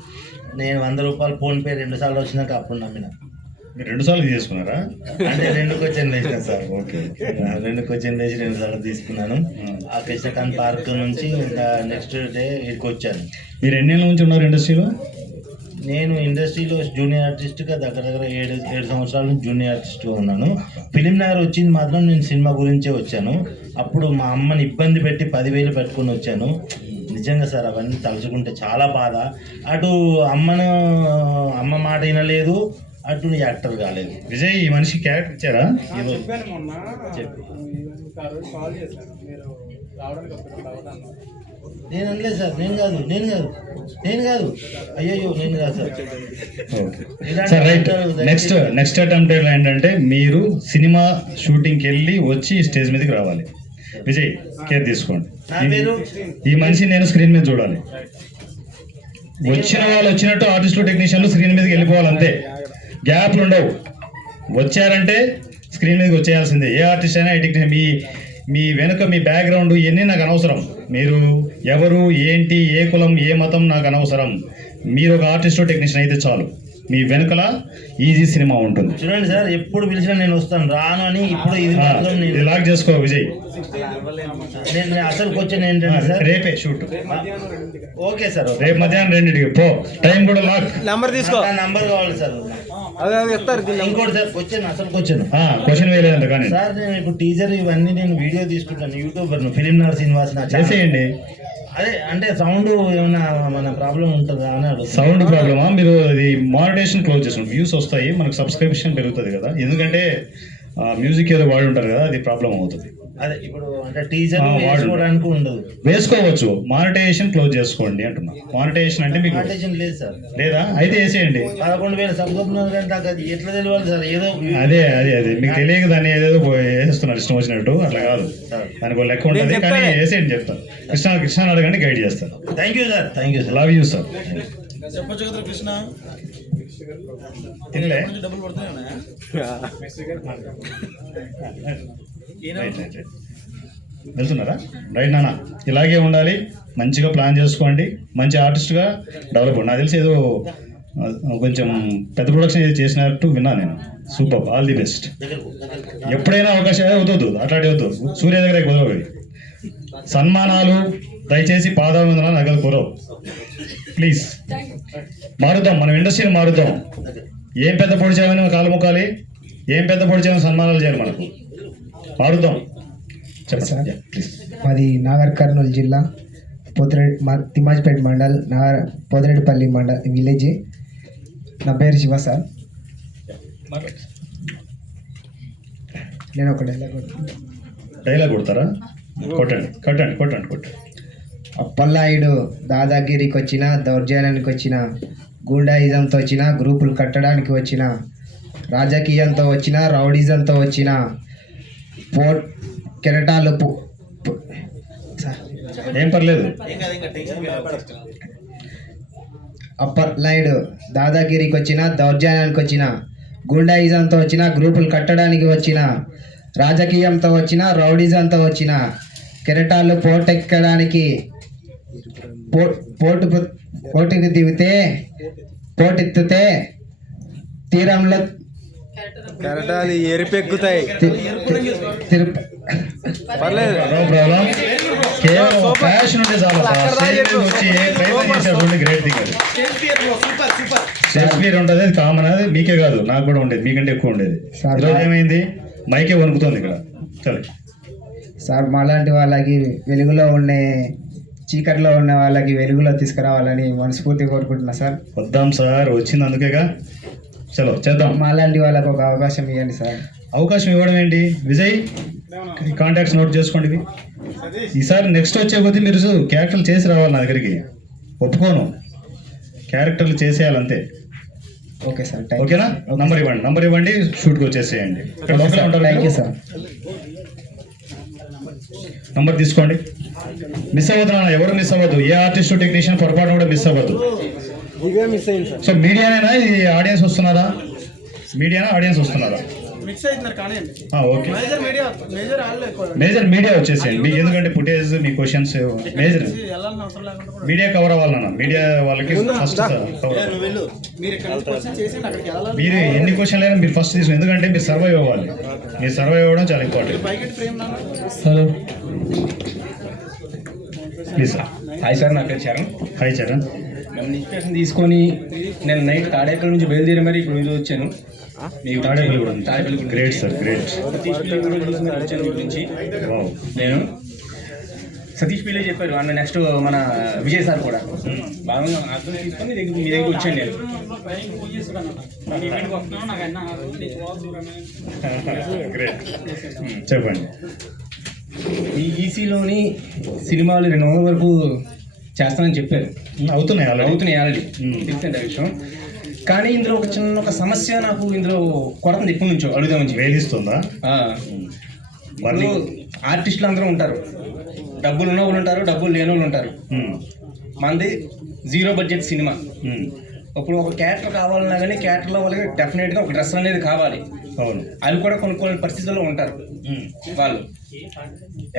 నేను 100 రూపాయలు ఫోన్పే 2 సార్లు వచ్చినాక అప్పుడు నమ్మిన. మీరు 2 సార్లు తీసుకున్నారా? అంటే 2 క్వశ్చన్లు వేసిన సార్. ఓకే, 2 క్వశ్చన్లు వేసి 2 సార్లు తీసుకున్నాను. ఆ కృష్ణకాంత్ పార్క్ నుంచి ఇంకా నెక్స్ట్ డే ఇక్కడికి వచ్చాను. మీరు ఎన్నేళ్ళ నుంచి ఉన్నారు ఇండస్ట్రీలో? నేను ఇండస్ట్రీలో జూనియర్ ఆర్టిస్ట్గా దగ్గర 7 సంవత్సరాల నుంచి జూనియర్ ఆర్టిస్ట్గా ఉన్నాను. ఫిలిం నగర్ వచ్చింది మాత్రం నేను సినిమా గురించే వచ్చాను. అప్పుడు మా అమ్మని ఇబ్బంది పెట్టి 10,000 పెట్టుకొని వచ్చాను. నిజంగా సార్ అవన్నీ తలుచుకుంటే చాలా బాధ. అటు అమ్మ మాట వినలేదు, అటు యాక్టర్ కాలేదు. విజయ్, ఈ మనిషి క్యారెక్టర్ ఇచ్చారా? నేను అనలేదు సార్, నేను కాదు అయ్యో నేను కాదు sir. Sir right. Next attempt ఏంటంటే మీరు సినిమా షూటింగ్కి వెళ్ళి వచ్చి స్టేజ్ మీదకి రావాలి. విజయ్, కేర్ తీసుకోండి. ఈ మనిషి నేను స్క్రీన్ మీద చూడాలి. వచ్చిన వాళ్ళు వచ్చినట్టు ఆర్టిస్టులు టెక్నీషియన్లు స్క్రీన్ మీదకి వెళ్ళిపోవాలి, అంతే. గ్యాప్లు ఉండవు. వచ్చారంటే స్క్రీన్ మీదకి వచ్చేయాల్సిందే. ఏ ఆర్టిస్ట్ అయినా, ఏ టెక్నీషియన్. మీ వెనుక మీ బ్యాక్గ్రౌండ్ ఇవన్నీ నాకు అనవసరం. మీరు ఎవరు, ఏంటి, ఏ కులం, ఏ మతం నాకు అనవసరం. మీరు ఒక ఆర్టిస్టు టెక్నీషియన్ అయితే చాలు. మీ వెనుకల ఈజీ సినిమా ఉంటుంది. చూడండి సార్, ఎప్పుడు పిలిచినా నేను వస్తాను, రాను అని. ఇప్పుడు ఇది మాత్రం ఇది లాక్ చేసుకో విజయ్. నేను అసలు క్వశ్చన్ ఏంటంటే సార్, రేపే షూట్. ఓకే సార్, రేపు మధ్యాహ్నం 2కి పో. టైం కూడా లాక్. నంబర్ తీసుకో. నంబర్ కావాలి సార్. ఇంకోటి సార్, అసలు క్వశ్చన్ వేయలేదంట కానీ సార్, నేను ఇప్పుడు టీజర్ ఇవన్నీ నేను వీడియో తీసుకుంటాను. యూట్యూబర్ ఫిలిం నగర్ శ్రీనివాస్ చేసేయండి. అదే అంటే సౌండ్ ఏమైనా మన ప్రాబ్లం ఉంటుందా అని అడుగుతాను. సౌండ్ ప్రాబ్లమా? మీరు అది మానిటైజేషన్ క్లోజ్ చేసిన వ్యూస్ వస్తాయి, మనకు సబ్స్క్రిప్షన్ పెరుగుతుంది కదా. ఎందుకంటే మ్యూజిక్ ఏదో వాడి ఉంటారు కదా, అది ప్రాబ్లం అవుతుంది. అదే ఇప్పుడు అంటే టీజర్ వేసుకోవడానికి ఉండదు. వేసుకోవచ్చు, మానిటైజేషన్ క్లోజ్ చేసుకోండి అంటున్నా. మానిటైజేషన్ అంటే మీకు లేదు సార్. లేదా? అయితే వేసేయండి. 11,000 సబ్స్క్రిప్షన్ అంటే అది ఎట్లా తెలియాలి సార్? ఏదో అదే మీకు తెలియక దాన్ని ఏదేదో వేసేస్తున్నారు ఇష్టం వచ్చినట్టు. అట్లా కాదు, దానికి లెక్క ఉంటుంది. కానీ వేసేయండి, చెప్తాను. కృష్ణ అడగండి, గైడ్ చేస్తాను. Thank you sir. Thank you sir. Love you sir. చెప్పొచ్చు కదా కృష్ణ. తినలే డబ్బులు పడుతున్నాయి. వెళ్తున్నారా? రైట్ నాన్న, ఇలాగే ఉండాలి. మంచిగా ప్లాన్ చేసుకోండి. మంచి ఆర్టిస్ట్గా డెవలప్ అవ్వండి. నాకు తెలిసి ఏదో కొంచెం పెద్ద ప్రొడక్షన్ ఏదో చేసినట్టు విన్నా నేను. Super, all the best. ఎప్పుడైనా అవకాశం వద్దు, అట్లాంటి వద్దు. సూర్య దగ్గర కుదరవు. సన్మానాలు దయచేసి పాదాభివందనాలు నగలు కుదరవు ప్లీజ్. మారుద్దాం, మనం ఇండస్ట్రీని మారుద్దాం. ఏం పెద్ద పొడి చేయమని కాలు మొక్కాలి, ఏం పెద్ద పొడి చేయమని సన్మానాలు చేయాలి. మనకు మారుద్దాం. చెప్పండి ప్లీజ్. మాది నాగర్ కర్నూలు జిల్లా తిమ్మాజిపేట మండల్ పోతిరెడ్డిపల్లి విలేజ్. నా పేరు శివ సార్. నేను ఒక డైలాగ్ కొడతారా? కొట్టండి. పల్లాయుడు దాదాగిరికి వచ్చిన, దౌర్జన్యానికి వచ్చిన, గూండాయిజంతో వచ్చిన, గ్రూపులు కట్టడానికి వచ్చిన, రాజకీయంతో వచ్చిన, రౌడిజంతో వచ్చిన, కెరటాలు ఏం పర్లేదు. అప్పర్లైడ్ దాదాగిరికి వచ్చిన, దౌర్జన్యానికి వచ్చిన, గుండాయిజంతో వచ్చిన, గ్రూపులు కట్టడానికి వచ్చిన, రాజకీయంతో వచ్చిన, రౌడిజంతో వచ్చిన, కెరటాలు పోటెక్కడానికి పోటీకి పోటెత్తితే తీరంలో కెరటాలు ఎరిపెక్కుతాయి. No problem. కేవలం ప్యాషన్ ఉంటే చాలు. స్టేజ్ మీద వచ్చి ప్రయత్నం చేసేటువంటి గ్రేట్ థింగ్ అది. షేక్స్పియర్ ఉంటుంది, అది కామన్, అది మీకే కాదు నాకు కూడా ఉండేది, మీకంటే ఎక్కువ ఉండేది. ఈరోజు ఏమైంది, మైకే వణుకుతుంది ఇక్కడ. చలో సార్ మాలాంటి వాళ్ళకి వెలుగులో ఉండే చీకట్లో ఉన్న వాళ్ళకి వెలుగులో తీసుకురావాలని మనస్ఫూర్తిగా కోరుకుంటున్నా సార్. వద్దాం సార్, వచ్చింది అందుకేగా. చలో చేద్దాం. మాలాంటి వాళ్ళకి ఒక అవకాశం ఇవ్వండి సార్. అవకాశం ఇవ్వడం ఏంటి విజయ్, కాంటాక్ట్స్ నోట్ చేసుకోండి ఇవి. ఈసారి నెక్స్ట్ వచ్చే కొద్దీ మీరు క్యారెక్టర్లు చేసి రావాలి నా దగ్గరికి. ఒప్పుకోను, క్యారెక్టర్లు చేసేయాలంతే. ఓకే సార్, ఓకేనా? నంబర్ ఇవ్వండి, షూట్కి వచ్చేసేయండి. ఇక్కడ లోకల్ ఉంటారు. Thank you sir. నంబర్ తీసుకోండి. మిస్ అవ్వద్దు, ఎవరు మిస్ అవ్వద్దు. ఏ ఆర్టిస్ట్ టెక్నీషియన్ పొరపాటు కూడా మిస్ అవ్వద్దు. సో మీడియానేనా ఇది ఆడియన్స్ వస్తున్నారా? మీడియానా ఆడియన్స్ వస్తున్నారా? ఓకే, మేజర్ మీడియా వచ్చేసేయండి మీకు. ఎందుకంటే ఫుటేజ్ మీ క్వశ్చన్స్ మేజర్ మీడియా కవర్ అవ్వాలన్నా. మీడియా వాళ్ళకి ఫస్ట్ కవర్. మీరు ఎన్ని క్వశ్చన్లు అయినా మీరు ఫస్ట్ తీసుకోండి, ఎందుకంటే మీరు సర్వైవ్ అవ్వాలి. మీరు సర్వైవ్ అవ్వడం చాలా important. Hello please sir. Hi sir, నా పేరు చరణ్. హాయ్ చరణ్. నన్ను ఇన్స్పిరేషన్ తీసుకొని నేను నైట్ తాడేపల్లి నుంచి బయలుదేరి మరి ఇప్పుడు ఈరోజు వచ్చాను. మీకు తాడేపల్లి కూడా ఉంది. తాడేపల్లి కూడా గ్రేట్ సార్, గ్రేట్. సతీష్ పిల్లి కూడా చూసి మరి వచ్చాను మీ గురించి. వావ్. నేను సతీష్ పిల్లి చెప్పారు అన్న, నెక్స్ట్ మన విజయ్ సార్ కూడా బాగా అర్థం తీసుకొని మీ దగ్గర వచ్చాను నేను. గ్రేట్, చెప్పండి. ఈ ఈసీలోని సినిమాలు 200 వరకు చేస్తానని చెప్పారు. అవుతున్నాయి ఆల్రెడీ తెలిసిన విషయం. కానీ ఇందులో ఒక సమస్య నాకు ఇందులో కొరత ఎప్పటి నుంచో అడుగుదామని వేధిస్తుందా? వాళ్ళు ఆర్టిస్టులు అందరూ ఉంటారు, డబ్బులు ఉన్న వాళ్ళు ఉంటారు, డబ్బులు లేని వాళ్ళు ఉంటారు. మనది 0 బడ్జెట్ సినిమా. ఇప్పుడు ఒక క్యారెక్టర్ కావాలన్నా కానీ క్యారెక్టర్లో వాళ్ళకి డెఫినెట్గా ఒక డ్రెస్ అనేది కావాలి. అవును, అవి కూడా కొన్ని పరిస్థితుల్లో ఉంటారు. వాళ్ళు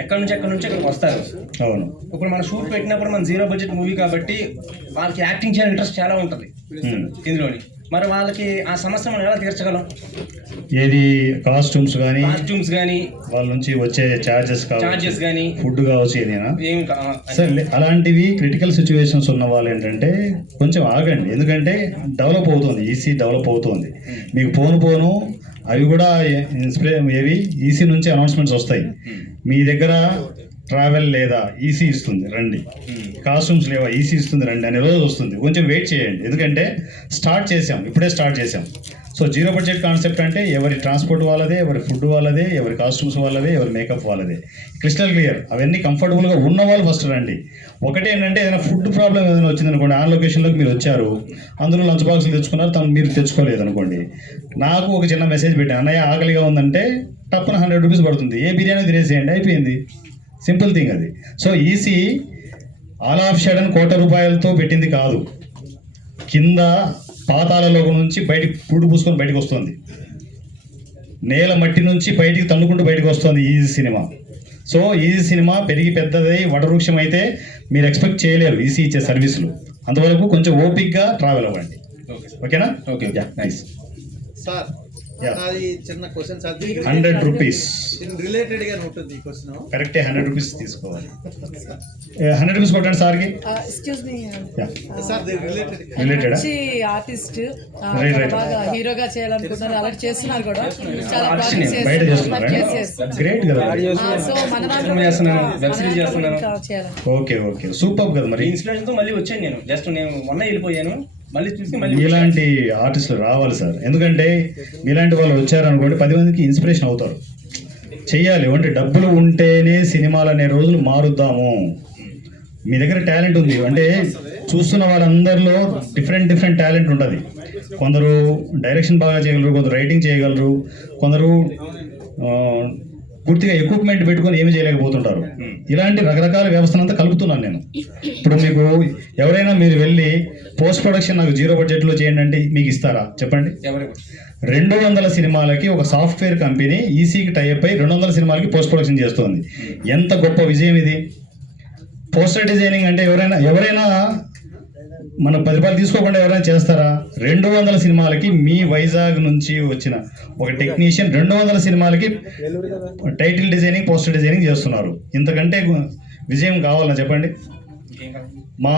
ఎక్కడి నుంచి ఇక్కడికి వస్తారు. అవును. ఇప్పుడు మనం షూట్ పెట్టినప్పుడు మన 0 బడ్జెట్ మూవీ కాబట్టి వాళ్ళకి యాక్టింగ్ చేయాలని ఇంట్రెస్ట్ చాలా ఉంటుంది ఇందులోని. మరి వాళ్ళకి ఆ సమస్య మనం ఎలా తీర్చగలం? ఏది కాస్ట్యూమ్స్ కానీ వాళ్ళ నుంచి వచ్చే చార్జెస్ కానీ ఫుడ్ కావచ్చు, ఏదైనా ఏమి సరే. అలాంటివి క్రిటికల్ సిచ్యువేషన్స్ ఉన్న వాళ్ళు ఏంటంటే కొంచెం ఆగండి, ఎందుకంటే డెవలప్ అవుతుంది, ఈసీ డెవలప్ అవుతుంది. మీకు పోను అవి కూడా ఏవి ఈసీ నుంచి అనౌన్స్మెంట్స్ వస్తాయి. మీ దగ్గర ట్రావెల్ లేదా ఈసీ ఇస్తుంది రండి, కాస్ట్యూమ్స్ లేవా ఈసీ ఇస్తుంది రండి అనే రోజు వస్తుంది. కొంచెం వెయిట్ చేయండి, ఎందుకంటే ఇప్పుడే స్టార్ట్ చేసాం. సో 0 బడ్జెట్ కాన్సెప్ట్ అంటే ఎవరి ట్రాన్స్పోర్ట్ వాళ్ళదే, ఎవరి ఫుడ్ వాళ్ళదే, ఎవరి కాస్ట్యూమ్స్ వాళ్ళదే, ఎవరి మేకప్ వాళ్ళదే, క్రిస్టల్ క్లియర్. అవన్నీ కంఫర్టబుల్గా ఉన్న వాళ్ళు ఫస్ట్ రండి. ఒకటి ఏంటంటే ఏదైనా ఫుడ్ ప్రాబ్లం ఏదైనా వచ్చింది అనుకోండి, ఆ లొకేషన్లోకి మీరు వచ్చారు, అందులో లంచ్ బాక్స్లు తెచ్చుకున్నారు, మీరు తెచ్చుకోలేదు అనుకోండి, నాకు ఒక చిన్న మెసేజ్ పెట్టాను, అన్నయ్య ఆకలిగా ఉందంటే టప్పున 100 రూపీస్ పడుతుంది, ఏ బిర్యానీ తినేసేయండి, అయిపోయింది. సింపుల్ థింగ్ అది. So EC all of sudden ₹1,00,00,000 పెట్టింది కాదు, కింద పాతాలలో నుంచి బయటికి పూడు పూసుకొని బయటకు వస్తుంది, నేల మట్టి నుంచి బయటికి తన్నుకుంటూ బయటకు వస్తుంది easy cinema. So easy cinema పెరిగి పెద్దదై వటవృక్షం అయితే మీరు ఎక్స్పెక్ట్ చేయలేరు ఈసీ ఇచ్చే సర్వీసులు. అంతవరకు కొంచెం ఓపిక్గా ట్రావెల్ అవ్వండి. ఓకేనా? Okay, nice sir. అది చిన్న క్వశ్చన్ సార్. 100 రూపీస్ రిలేటెడ్ గా ఉంటుంది ఈ క్వశ్చన్. కరెక్టే, 100 రూపీస్ తీసుకోవాలి. 100 రూపీస్ కొట్టండి సార్కి. ఎక్స్క్యూజ్ మీ సార్, రిలేటెడ్ మంచి ఆర్టిస్ట్, బాగా హీరోగా చేయాలనుకుంటున్నారు, అలా చేస్తున్నారు కూడా. చాలా బయట చేస్తున్నారు, గ్రేట్ కదా. సో ఓకే ఓకే, సూపర్ కదా. మరి ఇన్స్పిరేషన్ తో మళ్ళీ వచ్చాను నేను. జస్ట్ నేను మొన్న వెళ్ళిపోయాను, మళ్ళీ చూసి మళ్ళీ ఇలాంటి ఆర్టిస్టులు రావాలి సార్. ఎందుకంటే మీలాంటి వాళ్ళు వచ్చారనుకోండి 10 మందికి ఇన్స్పిరేషన్ అవుతారు. చెయ్యాలి అంటే డబ్బులు ఉంటేనే సినిమాలు అనే రోజులు మారుద్దాము. మీ దగ్గర టాలెంట్ ఉంది అంటే చూస్తున్న వాళ్ళందరిలో డిఫరెంట్ టాలెంట్ ఉంటుంది. కొందరు డైరెక్షన్ బాగా చేయగలరు, కొందరు రైటింగ్ చేయగలరు, కొందరు పూర్తిగా ఎక్విప్మెంట్ పెట్టుకొని ఏమి చేయలేకపోతుంటారు. ఇలాంటి రకరకాల వ్యవస్థనంతా కలుపుతున్నాను నేను. ఇప్పుడు మీకు ఎవరైనా మీరు వెళ్ళి పోస్ట్ ప్రొడక్షన్ నాకు 0 బడ్జెట్లో చేయండి అంటే మీకు ఇస్తారా చెప్పండి? 200 సినిమాలకి ఒక సాఫ్ట్వేర్ కంపెనీ ఈసీకి టైప్ అయి 200 సినిమాలకి పోస్ట్ ప్రొడక్షన్ చేస్తుంది. ఎంత గొప్ప విజయం ఇది! పోస్టర్ డిజైనింగ్ అంటే ఎవరైనా మన 10 రూపాయలు తీసుకోకుండా ఎవరైనా చేస్తారా? 200 సినిమాలకి మీ వైజాగ్ నుంచి వచ్చిన ఒక టెక్నీషియన్ 200 సినిమాలకి టైటిల్ డిజైనింగ్, పోస్టర్ డిజైనింగ్ చేస్తున్నారు. ఇంతకంటే విజయం కావాలని చెప్పండి. మా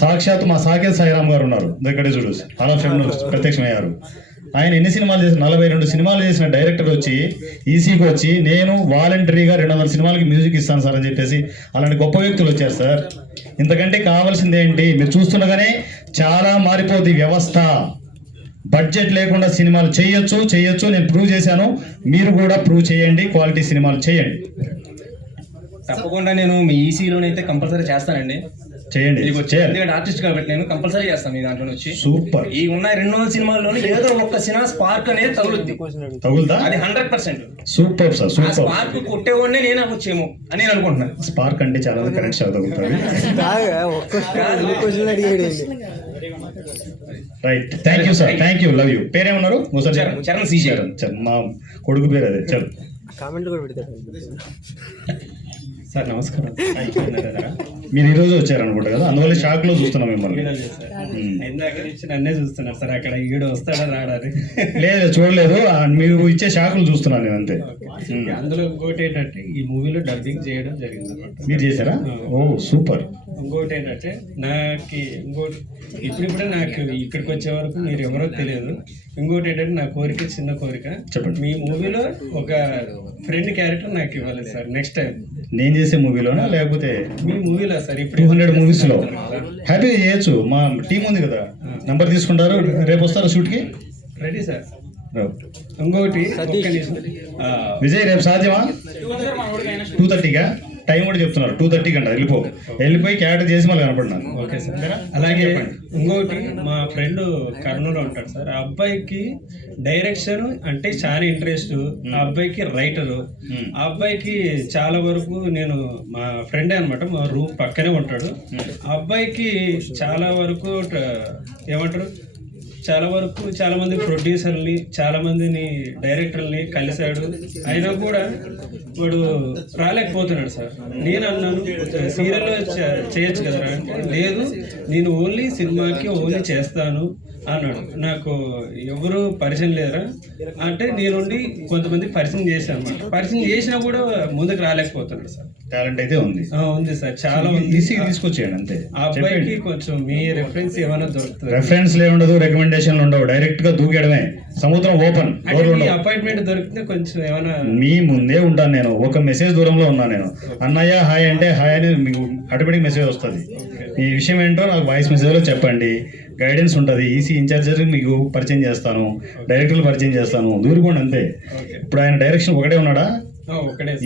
సాక్షాత్ మా సాకేత్ సాయిరామ్ గారు ఉన్నారు, దగ్గర చూడు, ఆల్ ఆఫ్ ప్రత్యక్షమయ్యారు. ఆయన ఎన్ని సినిమాలు చేసిన, 42 సినిమాలు చేసిన డైరెక్టర్ వచ్చి ఈసీకి వచ్చి నేను వాలంటరీగా 200 సినిమాలకి మ్యూజిక్ ఇస్తాను సార్ అని చెప్పేసి అలాంటి గొప్ప వ్యక్తులు వచ్చారు సార్. ఇంతకంటే కావాల్సింది ఏంటి? మీరు చూస్తుండగానే చాలా మారిపోద్ది వ్యవస్థ. బడ్జెట్ లేకుండా సినిమాలు చేయొచ్చు. నేను ప్రూవ్ చేశాను, మీరు కూడా ప్రూవ్ చేయండి, క్వాలిటీ సినిమాలు చేయండి. తప్పకుండా నేను మీ ఈసీలోనైతే కంపల్సరీ చేస్తానండి. చేయండి. ఎందుకంటే ఆర్టిస్ట్ కాబట్టి నేను కంపల్సరీ చేస్తాను మీ దాంట్లో వచ్చి. సూపర్. ఈ ఉన్న 200 సినిమాల్లోనే ఏదో ఒక్క సినిమా స్పార్క్ అనేది తగులుతా, అది 100%. Super sir, super. స్పార్క్ కొట్టేవాడినే నేను వచ్చేమో అని నేను అనుకుంటున్నాను. స్పార్క్ అంటే చాలా కరెంట్ షాక్ తగులుతుంది. Right, thank you sir, thank you, love you. పేరేమన్నారు? చరణ్. మా కొడుకు పేరు అదే. చరణ్. సార్ నమస్కారం. మీరు ఈరోజు వచ్చారనుకుంటా కదా, అందువల్ల షాక్ లో చూస్తున్నాం మిమ్మల్ని. ఇందాక నుంచి నన్నే చూస్తున్నారు సార్, అక్కడ ఈడు వస్తాడా రాడాది లేదు, చూడలేదు, మీరు ఇచ్చే షాకులు చూస్తున్నాను నేను అంతే. అందులో ఇంకోటి ఏంటంటే ఈ మూవీలో డబ్బింగ్ చేయడం జరిగింది అనమాట. మీరు చేశారా? ఓ సూపర్. ఇంకోటి ఏంటంటే ఇప్పుడిప్పుడే నాకు ఇక్కడికి వచ్చే వరకు మీరు ఎవరో తెలియదు. ఇంకోటి ఏంటంటే నా కోరిక, చిన్న కోరిక, చెప్పండి. మీ మూవీలో ఒక ఫ్రెండ్ క్యారెక్టర్ నాకు ఇవ్వాలి సార్ నెక్స్ట్ టైం. నేను చేసే మూవీలోనా లేకపోతే మీ మూవీలో సార్? ఇప్పుడు 200 మూవీస్ లో హ్యాపీగా చేయొచ్చు. మా టీం ఉంది కదా, నంబర్ తీసుకుంటారు, రేపు వస్తారు షూట్కి. Ready sir. ఇంకోటి విజయ్, రేపు సాధ్యమా? 2:30గా టైం కూడా చెప్తున్నారు. 2:30 గంట వెళ్ళిపోయి క్యారెక్టర్ చేసి మళ్ళీ కనపడినాను. Okay sir. అలాగే ఇంకోటి మా ఫ్రెండ్ కర్నూలులో ఉంటాడు సార్. ఆ అబ్బాయికి డైరెక్షన్ అంటే చాలా ఇంట్రెస్ట్. ఆ అబ్బాయికి రైటరు. ఆ అబ్బాయికి చాలా వరకు నేను మా ఫ్రెండే అనమాట, మా రూమ్ పక్కనే ఉంటాడు. ఆ అబ్బాయికి చాలా వరకు ఏమంటారు, చాలా మంది ప్రొడ్యూసర్ని, చాలా మందిని డైరెక్టర్ని కలిశాడు. అయినా కూడా వాడు రాలేకపోతున్నాడు సార్. నేను అన్నాను సీరియల్లో చేయొచ్చు కదా అంటే, లేదు నేను ఓన్లీ సినిమాకి ఓన్లీ చేస్తాను అన్నాడు. నాకు ఎవరు పరిచయం లేరా అంటే నేనుండి కొంతమంది పరిచయం చేశాను అనమాట. పరిచయం చేసినా కూడా ముందుకు రాలేకపోతున్నాడు సార్. టాలెంట్ అయితే ఉంది సార్, చాలా ఈజీగా తీసుకొచ్చేయండి అంతే. ఆ అబ్బాయికి కొంచెం మీ రెఫరెన్స్ ఏమైనా దొరుకుతుంది? రెఫరెన్స్ ఉండదు, రికమెండేషన్లు ఉండవు, డైరెక్ట్ గా దూకేయడమే. సముద్రం ఓపెన్. అపాయింట్మెంట్ దొరికితే కొంచెం ఏమైనా మీ ముందే ఉంటాను నేను, ఒక మెసేజ్ దూరంలో ఉన్నాను నేను. అన్నయ్య హాయ్ అంటే హాయ్ అని మీకు ఆటోమేటిక్ మెసేజ్ వస్తుంది. ఈ విషయం ఏంటో నాకు వాయిస్ మెసేజ్లో చెప్పండి, గైడెన్స్ ఉంటుంది. ఈసీ ఇన్ఛార్జర్ మీకు పరిచయం చేస్తాను, డైరెక్టర్లు పరిచయం చేస్తాను, దూరుకోండి అంతే. ఇప్పుడు ఆయన డైరెక్షన్ ఒకటే ఉన్నాడా?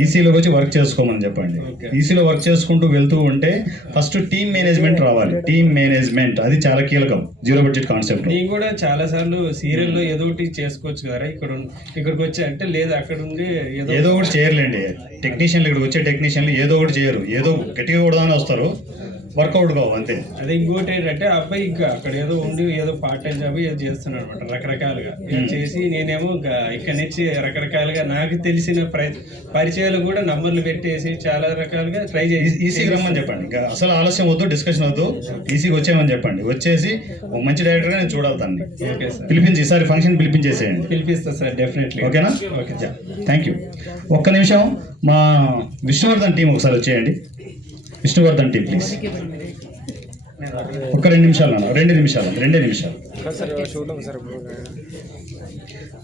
ఈసీలోకి వచ్చి వర్క్ చేసుకోమని చెప్పండి. ఈసీలో వర్క్ చేసుకుంటూ వెళ్తూ ఉంటే ఫస్ట్ టీమ్ మేనేజ్మెంట్ రావాలి. టీమ్ మేనేజ్మెంట్ అది చాలా కీలకం జీరో బడ్జెట్ కాన్సెప్ట్. నేను కూడా చాలా సార్లు సీరియల్లో ఏదో ఒకటి చేసుకోవచ్చు కదా, ఇక్కడికి వచ్చి అంటే లేదు అక్కడ ఉండి ఏదో ఒకటి చేయర్లేండి. టెక్నీషియన్లు ఇక్కడికి వచ్చే టెక్నీషియన్లు ఏదో ఒకటి చేయరు, ఏదో గట్టిగా కొడదామని వస్తారు, వర్కౌట్ కావు అంతే. అదే ఇంకోటి ఏంటంటే అబ్బాయి ఇంకా అక్కడ ఏదో ఉండి ఏదో పార్ట్ టైం జాబ్ ఏదో చేస్తున్నాడు అనమాట రకరకాలుగా చేసి. నేనేమో ఇక్కడి నుంచి రకరకాలుగా నాకు తెలిసిన పరిచయాలు కూడా నంబర్లు పెట్టేసి చాలా రకాలుగా ట్రై చేసి ఈసీకి రమ్మని చెప్పండి. ఇంకా అసలు ఆలస్యం వద్దు, డిస్కషన్ వద్దు, ఈసీకి వచ్చేయమని చెప్పండి. వచ్చేసి ఒక మంచి డైరెక్టర్గా నేను చూడాలి. ఓకే సార్, పిలిపించి ఈసారి ఫంక్షన్ పిలిపించేసేయండి. పిలిపిస్తా సార్, డెఫినెట్లీ. ఓకేనా? Okay, thank you. ఒక్క నిమిషం మా విష్ణువర్ధన్ టీం ఒకసారి వచ్చేయండి. Vishnuvardhan team please. ఒక 2 నిమిషాలు అన్న, 2 నిమిషాలు.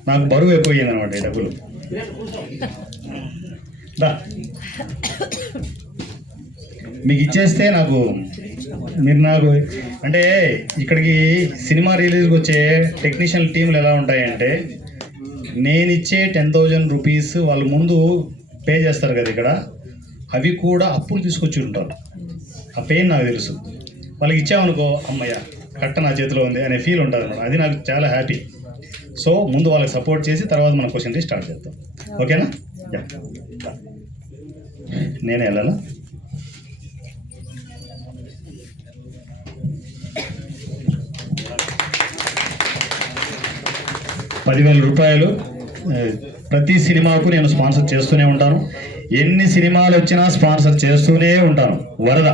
నాకు బరువు ఎక్కువయ్యింది అనమాట ఈ డబ్బులు. మీకు ఇచ్చేస్తే మీరు నాకు అంటే ఇక్కడికి సినిమా రిలీజ్కి వచ్చే టెక్నీషియన్ టీంలు ఎలా ఉంటాయంటే, నేను ఇచ్చే 10,000 రూపీస్ వాళ్ళు ముందు పే చేస్తారు కదా ఇక్కడ, అవి కూడా అప్పులు తీసుకొచ్చి ఉంటారు. ఆ పెయిన్ నాకు తెలుసు. వాళ్ళకి ఇచ్చామనుకో, అమ్మయ్య కట్ట నా చేతిలో ఉంది అనే ఫీల్ ఉంటుంది అన్నమాట. అది నాకు చాలా హ్యాపీ. సో ముందు వాళ్ళకి సపోర్ట్ చేసి తర్వాత మన క్వశ్చన్ స్టార్ట్ చేద్దాం. ఓకేనా? నేనే వెళ్ళాలా? ₹10,000 ప్రతి సినిమాకు నేను స్పాన్సర్ చేస్తూనే ఉంటాను. ఎన్ని సినిమాలు వచ్చినా స్పాన్సర్ చేస్తూనే ఉంటాను. వరద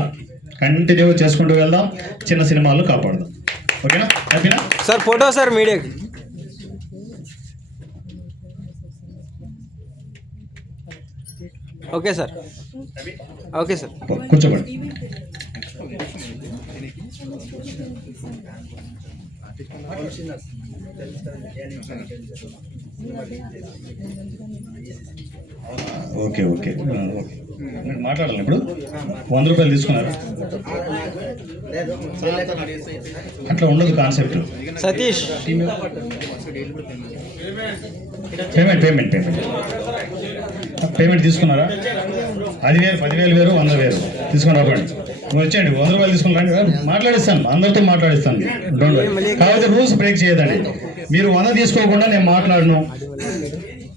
కంటిన్యూ చేసుకుంటూ వెళ్దాం, చిన్న సినిమాలు కాపాడదాం. ఓకేనా? హ్యాపీనా? సార్ ఫోటో సార్ మీడియాకి. ఓకే సార్, ఓకే సార్, కూర్చోబడి. ఓకే ఓకే ఓకే, మీరు మాట్లాడాలి ఇప్పుడు. 100 రూపాయలు తీసుకున్నారు, అట్లా ఉండదు కాన్సెప్ట్. సతీష్ పేమెంట్ తీసుకున్నారా? 10,000 10,000 వేరు 100,000 తీసుకుని రాకండి. నువ్వు వచ్చేయండి, 100 రూపాయలు తీసుకుని రండి, మాట్లాడిస్తాను, అందరితో మాట్లాడిస్తాను. Don't worry. కాకపోతే రూల్స్ బ్రేక్ చేయదండి. మీరు 100 తీసుకోకుండా నేను మాట్లాడను,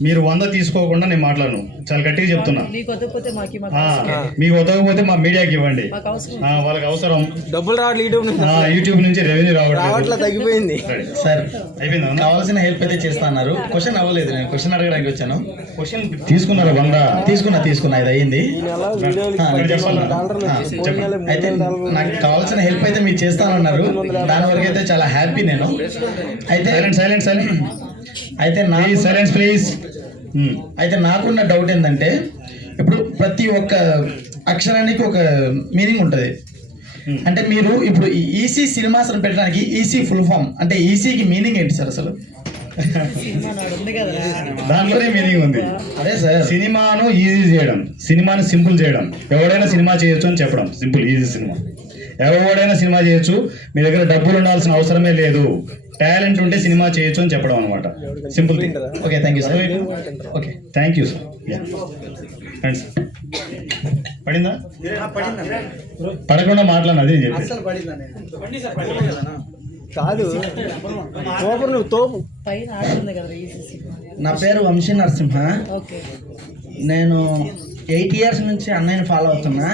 మీరు 100 తీసుకోకుండా నేను మాట్లాడను. చాలా గట్టిగా చెప్తున్నా. నీకు వద్దకపోతే మాకు మీకు వదకపోతే మా మీడియాకి ఇవ్వండి, వాళ్ళకి అవసరం. డబ్బులు రావట్లేదు యూట్యూబ్ నుంచి రెవెన్యూ రావట్లేదు, తగ్గిపోయింది. సార్ అయిపోయిందా? కావాల్సిన హెల్ప్ అయితే చేస్తా అన్నారు. క్వశ్చన్ అవ్వలేదు, నేను క్వశ్చన్ అడగడానికి వచ్చాను. క్వశ్చన్ తీసుకున్నారా? 100 తీసుకున్నా, ఇది అయింది. చెప్పండి. అయితే నాకు కావాల్సిన హెల్ప్ అయితే మీరు చేస్తానన్నారు. దాని వరకు అయితే చాలా హ్యాపీ నేను. అయితే సైలెంట్ అయితే నా సైలెన్స్ ప్లీజ్. అయితే నాకున్న డౌట్ ఏంటంటే, ఇప్పుడు ప్రతి ఒక్క అక్షరానికి ఒక మీనింగ్ ఉంటుంది. అంటే మీరు ఇప్పుడు ఈసీ సినిమాస్ అని పెట్టడానికి ఈసీ ఫుల్ ఫామ్ అంటే ఈసీకి మీనింగ్ ఏంటి సార్ అసలు? దాంట్లోనే మీనింగ్ ఉంది. అదే సార్, సినిమాను ఈజీ చేయడం, సినిమాని సింపుల్ చేయడం. ఎవడైనా సినిమా చేయొచ్చు అని చెప్పడం, సింపుల్ ఈజీ సినిమా. ఎవడైనా సినిమా చేయొచ్చు, మీ దగ్గర డబ్బులు ఉండాల్సిన అవసరమే లేదు, టాలెంట్ ఉంటే సినిమా చేయొచ్చు అని చెప్పడం అనమాట. Simple thing. Okay, thank you sir. Okay, thank you sir. Friends, పడిందా? పడకుండా మాట్లాడిన అది చెప్పి కాదు నువ్వు తోపు. పైన ఆడుతుంది కదా ఈసీ. నా పేరు వంశీ నరసింహ. ఓకే. నేను 8 years నుంచి అన్నయ్యని ఫాలో అవుతున్నా.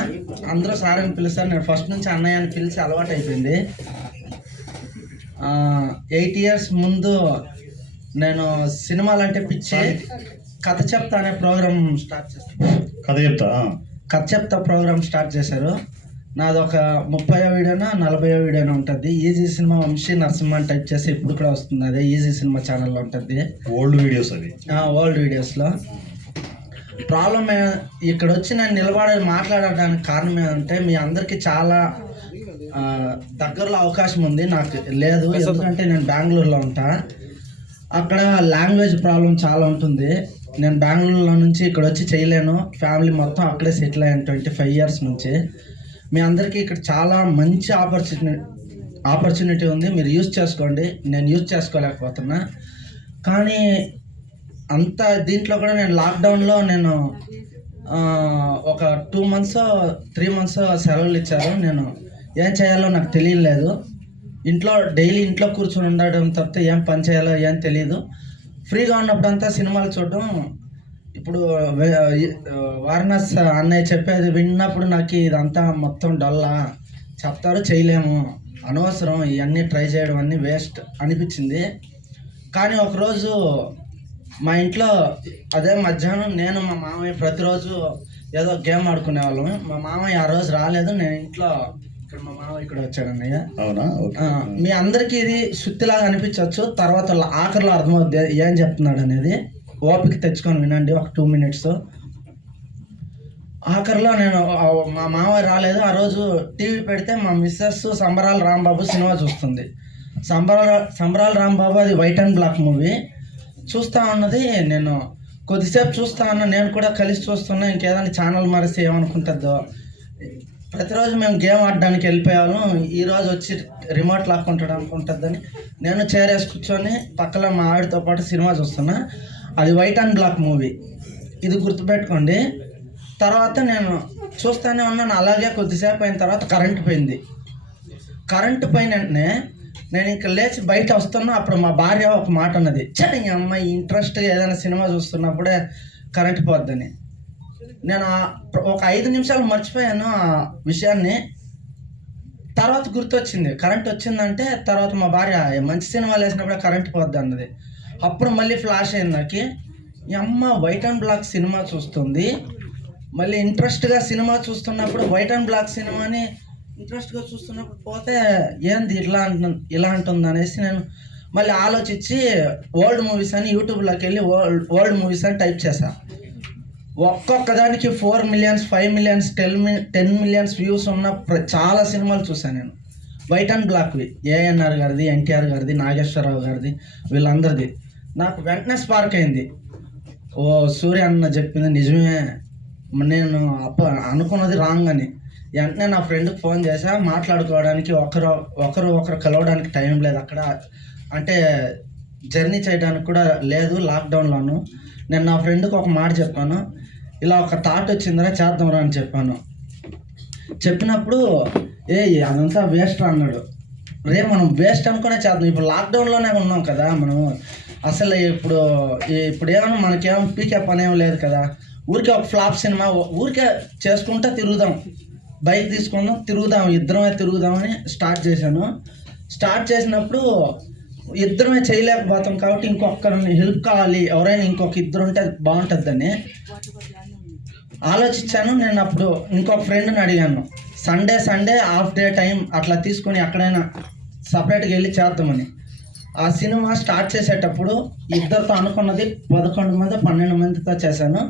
అందరూ సార్ అని పిలుస్తారు, నేను ఫస్ట్ నుంచి అన్నయ్య అని పిలిచి అలవాటు అయిపోయింది. 8 years ముందు నేను సినిమాలంటే పిచ్చి. కథ చెప్తా అనే ప్రోగ్రామ్ స్టార్ట్ చేస్తాను. కథ చెప్తా ప్రోగ్రామ్ స్టార్ట్ చేశారు. నాది ఒక 30వ వీడియోనా 40వ వీడియోనా ఉంటుంది. ఈజీ సినిమా వంశీ నరసింహ అని టైప్ చేసి ఇప్పుడు కూడా వస్తుంది. అదే ఈజీ సినిమా ఛానల్లో ఉంటుంది. ఓల్డ్ వీడియోస్ అవి, ఓల్డ్ వీడియోస్లో. ప్రాబ్లం ఇక్కడ వచ్చి నేను మాట్లాడడానికి కారణం ఏంటంటే, మీ అందరికీ చాలా దగ్గరలో అవకాశం ఉంది, నాకు లేదు. ఎందుకంటే నేను బెంగళూరులో ఉంటా. అక్కడ లాంగ్వేజ్ ప్రాబ్లం చాలా ఉంటుంది. నేను బెంగళూరులో నుంచి ఇక్కడ వచ్చి చేయలేను. ఫ్యామిలీ మొత్తం అక్కడే సెటిల్ అయ్యాను 25 years నుంచి. మీ అందరికీ ఇక్కడ చాలా మంచి ఆపర్చునిటీ ఉంది, మీరు యూజ్ చేసుకోండి. నేను యూజ్ చేసుకోలేకపోతున్నా. కానీ అంత దీంట్లో కూడా నేను లాక్డౌన్లో నేను ఒక 2 months 3 months సెలవులు ఇచ్చారు. నేను ఏం చేయాలో నాకు తెలియలేదు. డైలీ ఇంట్లో కూర్చొని ఉండడం తప్పితే ఏం పని చేయాలో ఏం తెలియదు. ఫ్రీగా ఉన్నప్పుడంతా సినిమాలు చూడడం. ఇప్పుడు వారణాసి అన్నయ్య చెప్పేది విన్నప్పుడు నాకు ఇదంతా మొత్తం డల్లా, చెప్తారు చేయలేము, అనవసరం ఇవన్నీ ట్రై చేయడం అన్నీ వేస్ట్ అనిపించింది. కానీ ఒకరోజు మా ఇంట్లో అదే మధ్యాహ్నం నేను మా మామయ్య ప్రతిరోజు ఏదో గేమ్ ఆడుకునే వాళ్ళము. మా మామయ్య ఆ రోజు రాలేదు, నేను ఇంట్లో ఇక్కడ మా మామయ్య ఇక్కడ వచ్చాడు అన్నయ్య. అవునా? మీ అందరికీ ఇది సుత్తిలాగా అనిపించవచ్చు, తర్వాత ఆఖరిలో అర్థమవుద్ది ఏం చెప్తున్నాడు అనేది. ఓపిక తెచ్చుకొని వినండి ఒక 2 minutes. ఆఖరిలో నేను మా మామయ్య రాలేదు. ఆ రోజు టీవీ పెడితే మా మిస్సెస్ సంబరాల రాంబాబు సినిమా చూస్తుంది. సంబరాల రాంబాబు అది వైట్ అండ్ బ్లాక్ మూవీ చూస్తూ ఉన్నది. నేను కొద్దిసేపు చూస్తూ ఉన్నా, నేను కూడా కలిసి చూస్తున్నా. ఇంకేదైనా ఛానల్ మారిస్తే ఏమనుకుంటుందో. ప్రతిరోజు మేము గేమ్ ఆడడానికి వెళ్ళిపోయాము, ఈరోజు వచ్చి రిమోట్ లాక్కుంటాడు అనుకుంటుందని నేను చేరేసి కూర్చొని పక్కన మా ఆవిడతో పాటు సినిమా చూస్తున్నా. అది వైట్ అండ్ బ్లాక్ మూవీ, ఇది గుర్తుపెట్టుకోండి. తర్వాత నేను చూస్తూనే ఉన్నాను. అలాగే కొద్దిసేపు అయిన తర్వాత కరెంటు పోయింది. కరెంటు పోయిన వెంటనే నేను ఇంకా లేచి బయట వస్తున్నా. అప్పుడు మా భార్య ఒక మాట అన్నది, చని అమ్మాయి ఇంట్రెస్ట్గా ఏదైనా సినిమా చూస్తున్నప్పుడే కరెంటు పోద్దని. నేను ఒక 5 నిమిషాలు మర్చిపోయాను ఆ విషయాన్ని. తర్వాత గుర్తొచ్చింది, కరెంట్ వచ్చిందంటే తర్వాత మా భార్య మంచి సినిమాలు వేసినప్పుడే కరెంట్ పోద్ది అన్నది. అప్పుడు మళ్ళీ ఫ్లాష్ అయింది నాకు, ఈ అమ్మ వైట్ అండ్ బ్లాక్ సినిమా చూస్తుంది, మళ్ళీ ఇంట్రెస్ట్గా సినిమా చూస్తున్నప్పుడు వైట్ అండ్ బ్లాక్ సినిమాని ఇంట్రెస్ట్గా చూస్తున్నప్పుడు పోతే ఏంది ఇలా అంటుంది అనేసి నేను మళ్ళీ ఆలోచించి ఓల్డ్ మూవీస్ అని యూట్యూబ్లోకి వెళ్ళి ఓల్డ్ మూవీస్ అని టైప్ చేశాను. ఒక్కొక్క దానికి 4 million 5 million 10 million వ్యూస్ ఉన్న చాలా సినిమాలు చూసాను నేను. వైట్ అండ్ బ్లాక్వి, ఏఎన్ఆర్ గారిది, ఎన్టీఆర్ గారిది, నాగేశ్వరరావు గారిది, వీళ్ళందరిది. నాకు వెంటనే స్పార్క్ అయింది, ఓ సూర్య అన్న చెప్పింది నిజమే, నేను అనుకున్నది రాంగ్ అని. వెంటనే నా ఫ్రెండ్కి ఫోన్ చేసా, మాట్లాడుకోవడానికి ఒకరు కలవడానికి టైం లేదు అక్కడ, అంటే జర్నీ చేయడానికి కూడా లేదు లాక్డౌన్లోను. నేను నా ఫ్రెండ్కి ఒక మాట చెప్పాను, ఇలా ఒక థాట్ వచ్చిందిరా చేద్దాంరా అని చెప్పాను. చెప్పినప్పుడు అదంతా వేస్ట్ అన్నాడు. మనం వేస్ట్ అనుకునే చేద్దాం, ఇప్పుడు లాక్డౌన్లోనే ఉన్నాం కదా మనం, అసలు ఇప్పుడు ఏమన్నా మనకేమో పీకే పని ఏం లేదు కదా, ఊరికే ఒక ఫ్లాప్ సినిమా ఊరికే చేసుకుంటా తిరుగుదాం, బైక్ తీసుకుందాం ఇద్దరమే తిరుగుదామని స్టార్ట్ చేశాను. స్టార్ట్ చేసినప్పుడు ఇద్దరమే చేయలేకపోతాం కాబట్టి ఇంకొకరిని హెల్ప్ కావాలి, ఎవరైనా ఇంకొక ఇద్దరు ఉంటే బాగుంటుందని ఆలోచించాను. నేను అప్పుడు ఇంకొక ఫ్రెండ్ని అడిగాను, సండే హాఫ్ డే టైం అట్లా తీసుకొని ఎక్కడైనా సపరేట్గా వెళ్ళి చేద్దామని. ఆ సినిమా స్టార్ట్ చేసేటప్పుడు ఇద్దరితో అనుకున్నది 11 మంది 12 మందితో చేశాను.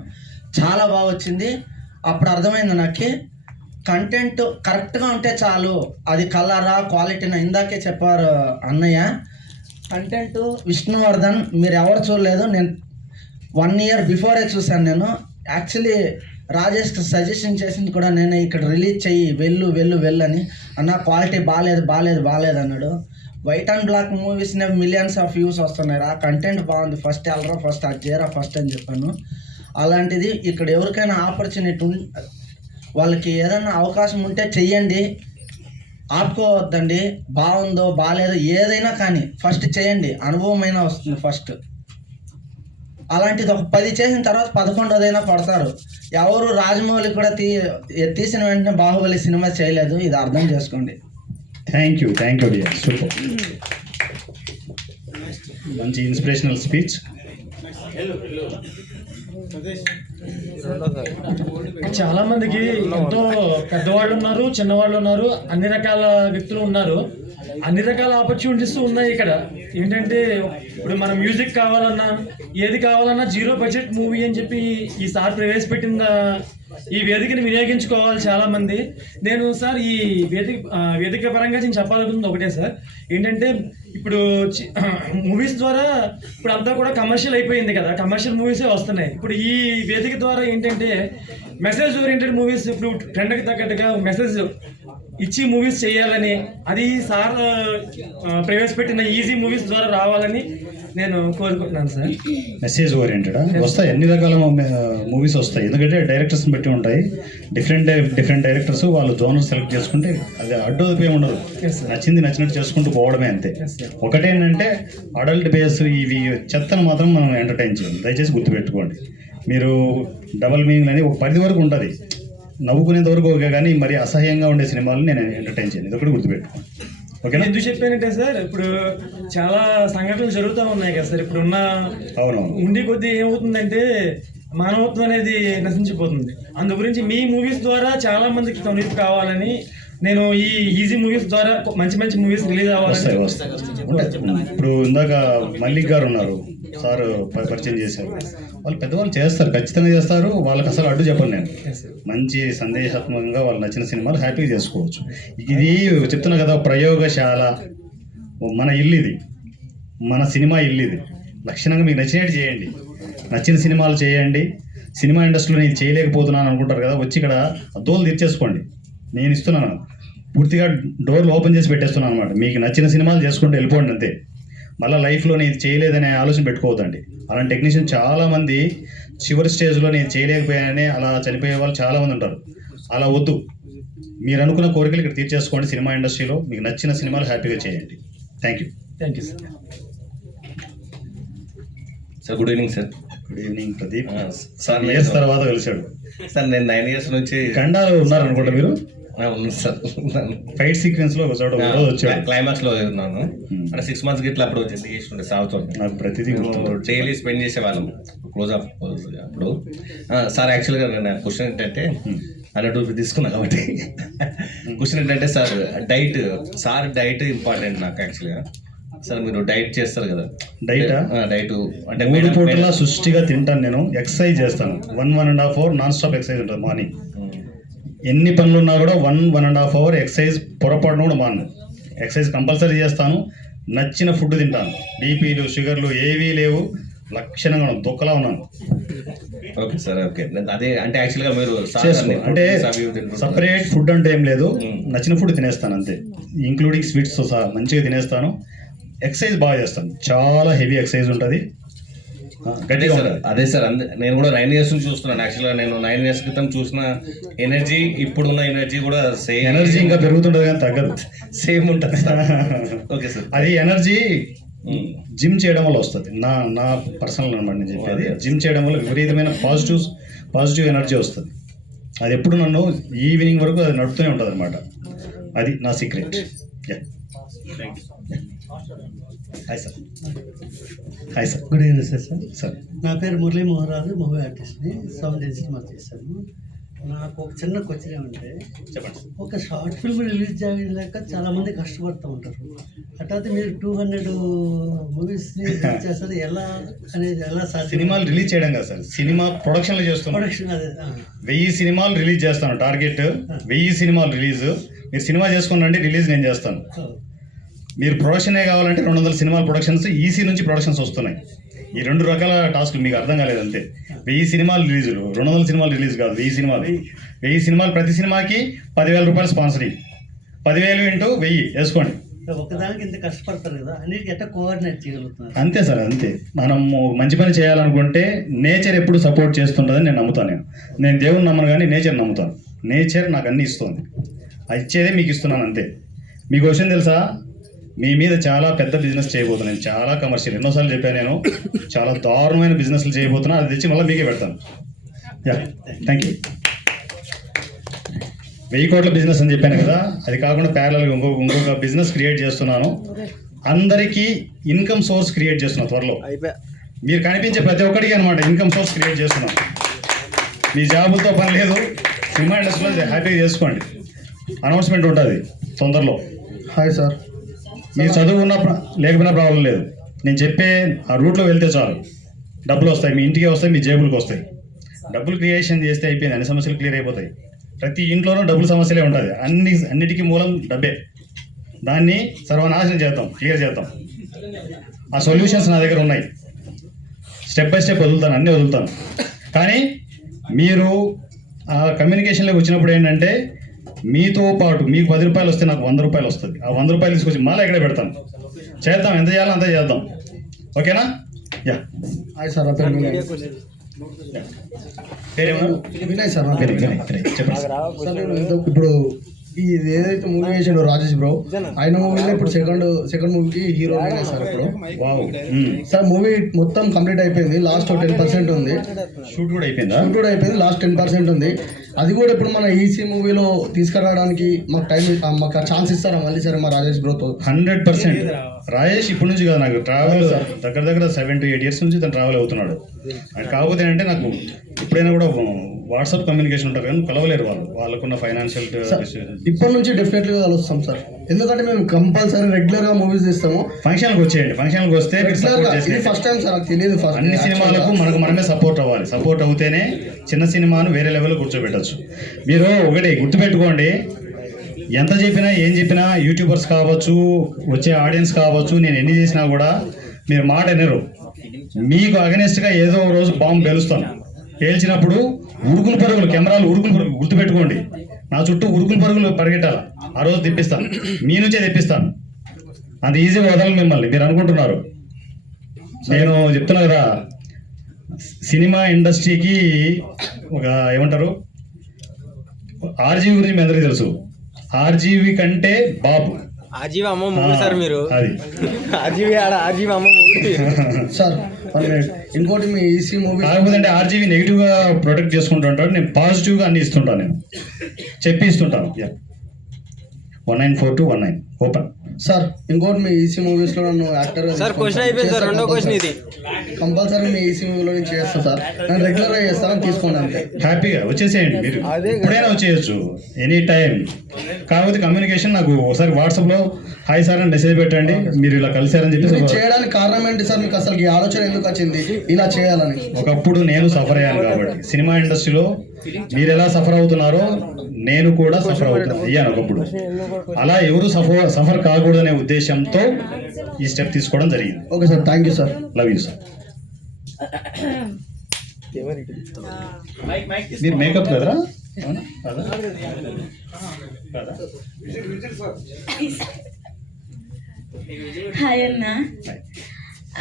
చాలా బాగా వచ్చింది. అప్పుడు అర్థమైంది నాకు, కంటెంట్ కరెక్ట్గా ఉంటే చాలు, అది కలరా క్వాలిటీనా. ఇందాకే చెప్పారు అన్నయ్య, కంటెంట్ విష్ణువర్ధన్ మీరు ఎవరు చూడలేదు, నేను 1 year బిఫోరే చూశాను. నేను యాక్చువల్లీ రాజేష్కి సజెషన్ చేసింది కూడా నేనే, ఇక్కడ రిలీజ్ చెయ్యి వెళ్ళు అని. అన్న క్వాలిటీ బాగాలేదు అన్నాడు. వైట్ అండ్ బ్లాక్ మూవీస్నే millions of వ్యూస్ వస్తున్నాయి రా, కంటెంట్ బాగుంది, ఫస్ట్ వెళ్ళరా, ఫస్ట్ అది చేయరా ఫస్ట్ అని చెప్పాను. అలాంటిది ఇక్కడ ఎవరికైనా ఆపర్చునిటీ వాళ్ళకి ఏదైనా అవకాశం ఉంటే చెయ్యండి, ఆపుకోవద్దండి. బాగుందో బాగాలేదో ఏదైనా కానీ ఫస్ట్ చేయండి, అనుభవమైనా వస్తుంది ఫస్ట్. అలాంటిది ఒక 10 చేసిన తర్వాత 11వదైనా పడతారు. ఎవరు రాజమౌళి కూడా తీసిన వెంటనే బాహుబలి సినిమా చేయలేదు, ఇది అర్థం చేసుకోండి. థ్యాంక్ యూ డియర్, సూపర్, మంచి ఇన్స్పిరేషనల్ స్పీచ్. చాలా మందికి ఎంతో పెద్దవాళ్ళు ఉన్నారు, చిన్నవాళ్ళు ఉన్నారు, అన్ని రకాల వ్యక్తులు ఉన్నారు, అన్ని రకాల ఆపర్చునిటీస్ ఉన్నాయి ఇక్కడ. ఏంటంటే ఇప్పుడు మన మ్యూజిక్ కావాలన్నా ఏది కావాలన్నా 0 budget మూవీ అని చెప్పి ఈసారి ప్రవేశపెట్టిన ఈ వేదికని వినియోగించుకోవాలి చాలామంది. నేను సార్ ఈ వేదిక పరంగా నేను చెప్పాలనుకుంది ఒకటే సార్, ఏంటంటే ఇప్పుడు మూవీస్ ద్వారా ఇప్పుడు అంతా కూడా కమర్షియల్ అయిపోయింది కదా, కమర్షియల్ మూవీసే వస్తున్నాయి. ఇప్పుడు ఈ వేదిక ద్వారా ఏంటంటే మెసేజ్ ఓరియంటెడ్ మూవీస్, ఇప్పుడు ట్రెండ్కి తగ్గట్టుగా మెసేజ్ ఇచ్చి మూవీస్ చేయాలని, అది సార్ ప్రవేశపెట్టిన ఈజీ మూవీస్ ద్వారా రావాలని నేను కోరుకుంటున్నాను సార్. మెసేజ్ ఓరియంటెడ్ వస్తాయి, అన్ని రకాల మూవీస్ వస్తాయి, ఎందుకంటే డైరెక్టర్స్ని బట్టి ఉంటాయి. డిఫరెంట్ డైరెక్టర్స్ వాళ్ళు జోనర్ సెలెక్ట్ చేసుకుంటే అది అడ్డోదిపోయి ఉండదు, నచ్చినట్టు చేసుకుంటూ పోవడమే అంతే. ఒకటేంటంటే అడల్ట్ బేస్ ఇవి చెత్తను మాత్రం మనం ఎంటర్టైన్ చేయాలి, దయచేసి గుర్తుపెట్టుకోండి. మీరు డబల్ మీనింగ్ అని ఒక 10 వరకు ఉంటుంది, నవ్వుకునేంత వరకు ఓకే, కానీ మరి అసహ్యంగా ఉండే సినిమాలు నేను ఎంటర్టైన్ చేయను, ఇది ఒకటి గుర్తుపెట్టుకోండి. ఓకేనా? ఎందుకు చెప్పానంటే సార్, ఇప్పుడు చాలా సంఘటనలు జరుగుతూ ఉన్నాయి కదా సార్, ఇప్పుడు ఉన్న ఉండి కొద్దీ ఏమవుతుందంటే మానవత్వం అనేది నశించిపోతుంది. అందు గురించి మీ మూవీస్ ద్వారా చాలా మందికి కనువిప్పు కావాలని నేను ఈ ఈజీ మూవీస్ ద్వారా మంచి మూవీస్ రిలీజ్ అవ్వాలి. ఇప్పుడు ఇందాక మల్లిక్ గారు ఉన్నారు, సార్ పరిచయం చేశారు, వాళ్ళు పెద్దవాళ్ళు చేస్తారు, ఖచ్చితంగా చేస్తారు, వాళ్ళకి అసలు అడ్డు చెప్పను నేను. మంచి సందేశాత్మకంగా వాళ్ళు నచ్చిన సినిమాలు హ్యాపీగా చేసుకోవచ్చు. ఇది చెప్తున్నా కదా, ప్రయోగశాల, మన ఇల్లు ఇది, మన సినిమా ఇల్లు ఇది. లక్షణంగా మీకు నచ్చినట్టు చేయండి, నచ్చిన సినిమాలు చేయండి. సినిమా ఇండస్ట్రీలో నేను చేయలేకపోతున్నాను అనుకుంటారు కదా, వచ్చి ఇక్కడ అద్దోలు తెచ్చేసుకోండి, నేను ఇస్తున్నాను, పూర్తిగా డోర్లు ఓపెన్ చేసి పెట్టేస్తున్నాను అనమాట. మీకు నచ్చిన సినిమాలు చేసుకుంటూ వెళ్ళిపోండి అంతే. మళ్ళీ లైఫ్లో నేను చేయలేదనే ఆలోచన పెట్టుకోవద్దండి. అలాంటి టెక్నీషియన్ చాలామంది చివరి స్టేజ్లో నేను చేయలేకపోయానని అలా చనిపోయే వాళ్ళు చాలామంది ఉంటారు. అలా వద్దు, మీరు అనుకున్న కోరికలు ఇక్కడ తీర్చేసుకోండి. సినిమా ఇండస్ట్రీలో మీకు నచ్చిన సినిమాలు హ్యాపీగా చేయండి. Thank you sir. Sir good evening sir. Good evening Pradeep. Sir years తర్వాత కలిశాడు సార్. నేను 9 years నుంచి గండాలు ఉన్నారనుకుంటా మీరు. ఉంది సార్, ఫైట్ సీక్వెన్స్ లో వచ్చాడు, క్లైమాక్స్ లో ఉన్నాను. అంటే 6 months గిట్లా అప్పుడు చేస్తుండే సాగుతో నాకు ప్రతిదీ డైలీ స్పెండ్ చేసేవాళ్ళం క్లోజ్ అప్ అప్పుడు. సార్ యాక్చువల్గా నా క్వశ్చన్ ఏంటంటే 100 తీసుకున్నా కాబట్టి క్వశ్చన్ ఏంటంటే సార్ డైట్ ఇంపార్టెంట్ నాకు యాక్చువల్గా. సార్ మీరు డైట్ చేస్తారు కదా, డైటా? డైట్ అంటే 3 పూటలా సృష్టిగా తింటాను నేను. ఎక్సర్సైజ్ చేస్తాను 1.5 అవర్ నాన్ స్టాప్ ఎక్సర్సైజ్ ఉంటుంది మార్నింగ్. ఎన్ని పనులు ఉన్నా కూడా 1.5 అవర్ ఎక్సర్సైజ్ పొరపాటును కూడా మాను. ఎక్సర్సైజ్ కంపల్సరీ చేస్తాను. నచ్చిన ఫుడ్ తింటాను. బీపీలు షుగర్లు ఏవీ లేవు. లక్షణంగా దుఃఖలా ఉన్నాను. Okay sir, okay. అదే అంటే యాక్చువల్గా మీరు అంటే సపరేట్ ఫుడ్ అంటే ఏం లేదు, నచ్చిన ఫుడ్ తినేస్తాను అంతే, ఇంక్లూడింగ్ స్వీట్స్తో సహా మంచిగా తినేస్తాను. ఎక్సర్సైజ్ బాగా చేస్తాను, చాలా హెవీ ఎక్సర్సైజ్ ఉంటుంది, గట్టిగా ఉంటుంది. అదే సార్, నేను కూడా 9 years నుంచి చూస్తున్నాను. యాక్చువల్గా నేను 9 years క్రితం చూసిన ఎనర్జీ ఇప్పుడున్న ఎనర్జీ కూడా సేమ్. ఎనర్జీ ఇంకా పెరుగుతుంటుంది కానీ తగ్గదు, సేమ్ ఉంటుంది సార్. ఓకే సార్, అది ఎనర్జీ జిమ్ చేయడం వల్ల వస్తుంది. నా పర్సనల్ అనమాట నేను చెప్పేది. జిమ్ చేయడం వల్ల విపరీతమైన పాజిటివ్ ఎనర్జీ వస్తుంది. అది ఎప్పుడు నన్ను ఈవినింగ్ వరకు అది నడుతూనే ఉంటుంది అనమాట. అది నా secret. Hi sir. Hi sir. Good evening sir. Sir నా పేరు మురళీ మోహన్ రాజు, మూవీ ఆర్టిస్ట్ని. 7 సినిమా చేశాను. నాకు ఒక చిన్న క్వశ్చన్ ఏమంటే, చెప్పండి. ఒక షార్ట్ ఫిల్మ్ రిలీజ్ చేయలేక చాలామంది కష్టపడుతూ ఉంటారు. అట్లాగే మీరు 200 మూవీస్ని రిలీజ్ చేస్తారు, ఎలా అనేది ఎలా సాధ్యం? సినిమాలు రిలీజ్ చేయడం కదా సార్, సినిమా ప్రొడక్షన్లు చేస్తున్నాం. ప్రొడక్షన్ అదే 1000 సినిమాలు రిలీజ్ చేస్తాను టార్గెట్. 1000 సినిమాలు రిలీజ్. మీరు సినిమా చేసుకున్నాండి, రిలీజ్ నేను చేస్తాను. మీరు ప్రొడక్షనే కావాలంటే 200 సినిమాల ప్రొడక్షన్స్ ఈసీ నుంచి ప్రొడక్షన్స్ వస్తున్నాయి. ఈ 2 రకాల టాస్కులు మీకు అర్థం కాలేదు అంతే. 1000 సినిమాలు రిలీజులు, 200 సినిమాలు రిలీజ్ కాదు, 1000 సినిమాలు. 1000 సినిమాలు, ప్రతి సినిమాకి 10,000 రూపాయలు స్పాన్సరింగ్. 10,000 ఇంటూ 1000 వేసుకోండి. ఒకదానికి ఇంత కష్టపడతారు కదా, అన్నిటికీ ఎట్లా కోఆర్డినేట్ చేయగలుగుతున్నారు? అంతే సార్, అంతే. మనం మంచి పని చేయాలనుకుంటే నేచర్ ఎప్పుడు సపోర్ట్ చేస్తుంటుందని నేను నమ్ముతాను. నేను దేవుని నమ్మను కానీ నేచర్ నమ్ముతాను. నేచర్ నాకు అన్నీ ఇస్తుంది, అది ఇచ్చేదే మీకు ఇస్తున్నాను అంతే. మీకు విషయం తెలుసా, మీ మీద చాలా పెద్ద బిజినెస్ చేయబోతున్నాను. చాలా కమర్షియల్, ఎన్నోసార్లు చెప్పాను నేను, చాలా దారుణమైన బిజినెస్లు చేయబోతున్నాను. అది తెచ్చి మళ్ళీ మీకే పెడతాను. Thank you. 1000 కోట్ల బిజినెస్ అని చెప్పాను కదా, అది కాకుండా ప్యారలల్గా ఇంకొక బిజినెస్ క్రియేట్ చేస్తున్నాను. అందరికీ ఇన్కమ్ సోర్స్ క్రియేట్ చేస్తున్నాను త్వరలో. మీరు కనిపించే ప్రతి ఒక్కరికి అనమాట ఇన్కమ్ సోర్స్ క్రియేట్ చేస్తున్నాను. మీ జాబులతో పని లేదు, సినిమా ఇండస్ట్రీలో హ్యాపీగా చేసుకోండి. అనౌన్స్మెంట్ ఉంటుంది తొందరలో. Hi sir. మీరు చదువు ఉన్న లేకపోయినా ప్రాబ్లం లేదు, నేను చెప్పే ఆ రూట్లో వెళ్తే చాలు, డబ్బులు వస్తాయి, మీ ఇంటికి వస్తాయి, మీ జేబులకు వస్తాయి. డబ్బులు క్రియేషన్ చేస్తే అయిపోయింది, అన్ని సమస్యలు క్లియర్ అయిపోతాయి. ప్రతి ఇంట్లోనూ డబ్బులు సమస్యలే ఉంటుంది, అన్నిటికీ మూలం డబ్బే. దాన్ని సర్వనాశనం చేద్దాం, క్లియర్ చేద్దాం. ఆ సొల్యూషన్స్ నా దగ్గర ఉన్నాయి. స్టెప్ బై స్టెప్ వదులుతాను, అన్నీ వదులుతాను. కానీ మీరు ఆ కమ్యూనికేషన్లోకి వచ్చినప్పుడు ఏంటంటే, మీతో పాటు మీకు 10 రూపాయలు వస్తే నాకు 100 రూపాయలు వస్తుంది. ఆ 100 రూపాయలు తీసుకొచ్చి మళ్ళీ ఎక్కడే పెడతాను. చేద్దాం, ఎంత చేయాలో అంత చేద్దాం. ఓకేనా? Yeah. Hi sir. Vinay sir. చెప్పండి. ఇప్పుడు ఇది ఏదైతే మూవీ చేసాడో రాజేష్ బ్రో, ఆయన మూవీలో ఇప్పుడు సెకండ్ మూవీకి హీరో సార్. ఇప్పుడు సార్ మూవీ మొత్తం కంప్లీట్ అయిపోయింది, లాస్ట్ 10% ఉంది. షూట్ కూడా అయిపోయిందా? షూట్ కూడా అయిపోయింది, లాస్ట్ 10% ఉంది. అది కూడా ఇప్పుడు మన ఈసీ మూవీలో తీసుకురావడానికి మాకు ఛాన్స్ ఇస్తారా మళ్ళీ సరే మా రాజేష్ బ్రోతో? 100%. రాజేష్ ఇప్పటి నుంచి కదా, నాకు ట్రావెల్ దగ్గర 7 to 8 years నుంచి తను ట్రావెల్ అవుతున్నాడు. అది కాకపోతే ఏంటంటే నాకు ఎప్పుడైనా కూడా వాట్సాప్ కమ్యూనికేషన్ ఉంటారు కానీ కలవలేరు వాళ్ళకున్న ఫైనాన్షియల్. ఇప్పటి నుంచి డెఫినెట్లీగా కలుస్తాం సార్, ఎందుకంటే మేము కంపల్సరీ రెగ్యులర్గా మూవీస్ తీస్తాము. ఫంక్షన్కి వచ్చేయండి, ఫంక్షన్కి వస్తే ఫస్ట్ టైం సార్, నాకు తెలియదు. అన్ని సినిమాలకు మనమే సపోర్ట్ అవ్వాలి. సపోర్ట్ అవుతేనే చిన్న సినిమాను వేరే లెవెల్లో కూర్చోబెట్టచ్చు. మీరు ఒకటి గుర్తుపెట్టుకోండి, ఎంత చెప్పినా ఏం చెప్పినా యూట్యూబర్స్ కావచ్చు, వచ్చే ఆడియన్స్ కావచ్చు, నేను ఎన్ని చేసినా కూడా మీరు మాట వినరు. మీకు అగనెస్ట్గా ఏదో ఒక రోజు బాంబు పేలుస్తాను. పేల్చినప్పుడు ఉరుకులు పరుగులు, కెమెరాలు ఉరుకులు పరుగులు, గుర్తుపెట్టుకోండి. నా చుట్టూ ఉరుకులు పరుగులు పరిగెట్టాలి. ఆ రోజు తెప్పిస్తాను, మీ నుంచే తెప్పిస్తాను. అంత ఈజీగా వదలను మిమ్మల్ని. మీరు అనుకుంటున్నారు, నేను చెప్తున్నా కదా, సినిమా ఇండస్ట్రీకి ఒక ఏమంటారు, ఆర్జీవి గురించి మీ అందరికీ తెలుసు. ఆర్జీవి కంటే బాబు ఆజీవి అమ్మ మూడు సార్ మీరు. అది ఆజీవి అమ్మ మూడు సార్. ఇంకోటి మీ ఈసీ మూవీ కాకపోతే ఆర్జీవి నెగిటివ్ గా ప్రొటెక్ట్ చేసుకుంటూ ఉంటాడు, నేను పాజిటివ్ గా అన్ని ఇస్తుంటాను, నేను చెప్పి ఇస్తుంటాను. 194219 ఓపెన్. సార్ ఇంకోటి మీ ఈసీ మూవీస్ లో నన్ను యాక్టర్ సార్ క్వశ్చన్ అయిపోయింది సార్, రెండో క్వశ్చన్ ఇది కంపల్సరీ మీ ఈసీ మూవీలో నేను చేస్తాను సార్, నేను రెగ్యులర్ గా చేస్తాను, తీసుకోండి అంతే. హ్యాపీగా వచ్చేసేయండి, మీరు ఎప్పుడైనా వచ్చేయచ్చు, ఎనీ టైం. కాకపోతే కమ్యూనికేషన్ నాకు ఒకసారి వాట్సాప్లో హాయ్ సార్ అని మెసేజ్ పెట్టండి, మీరు ఇలా కలిసారని ఇది చెప్పి. చేయడానికి కారణం ఏంటి సార్, మీకు అసలు ఈ ఆలోచన ఎందుకు వచ్చింది ఇలా చేయాలని? ఒకప్పుడు నేను సఫర్ అయ్యాను కాబట్టి సినిమా ఇండస్ట్రీలో మీరు ఎలా సఫర్ అవుతున్నారో నేను కూడా సఫర్ అయ్యాను ఒకప్పుడు. అలా ఎవరు సఫర్ కాకూడదనే ఉద్దేశంతో ఈ స్టెప్ తీసుకోవడం జరిగింది. Okay sir, thank you sir, love you sir. మీరు మేకప్ కదరా? అవునా? కాదా? కాదా? హాయ్ అన్న,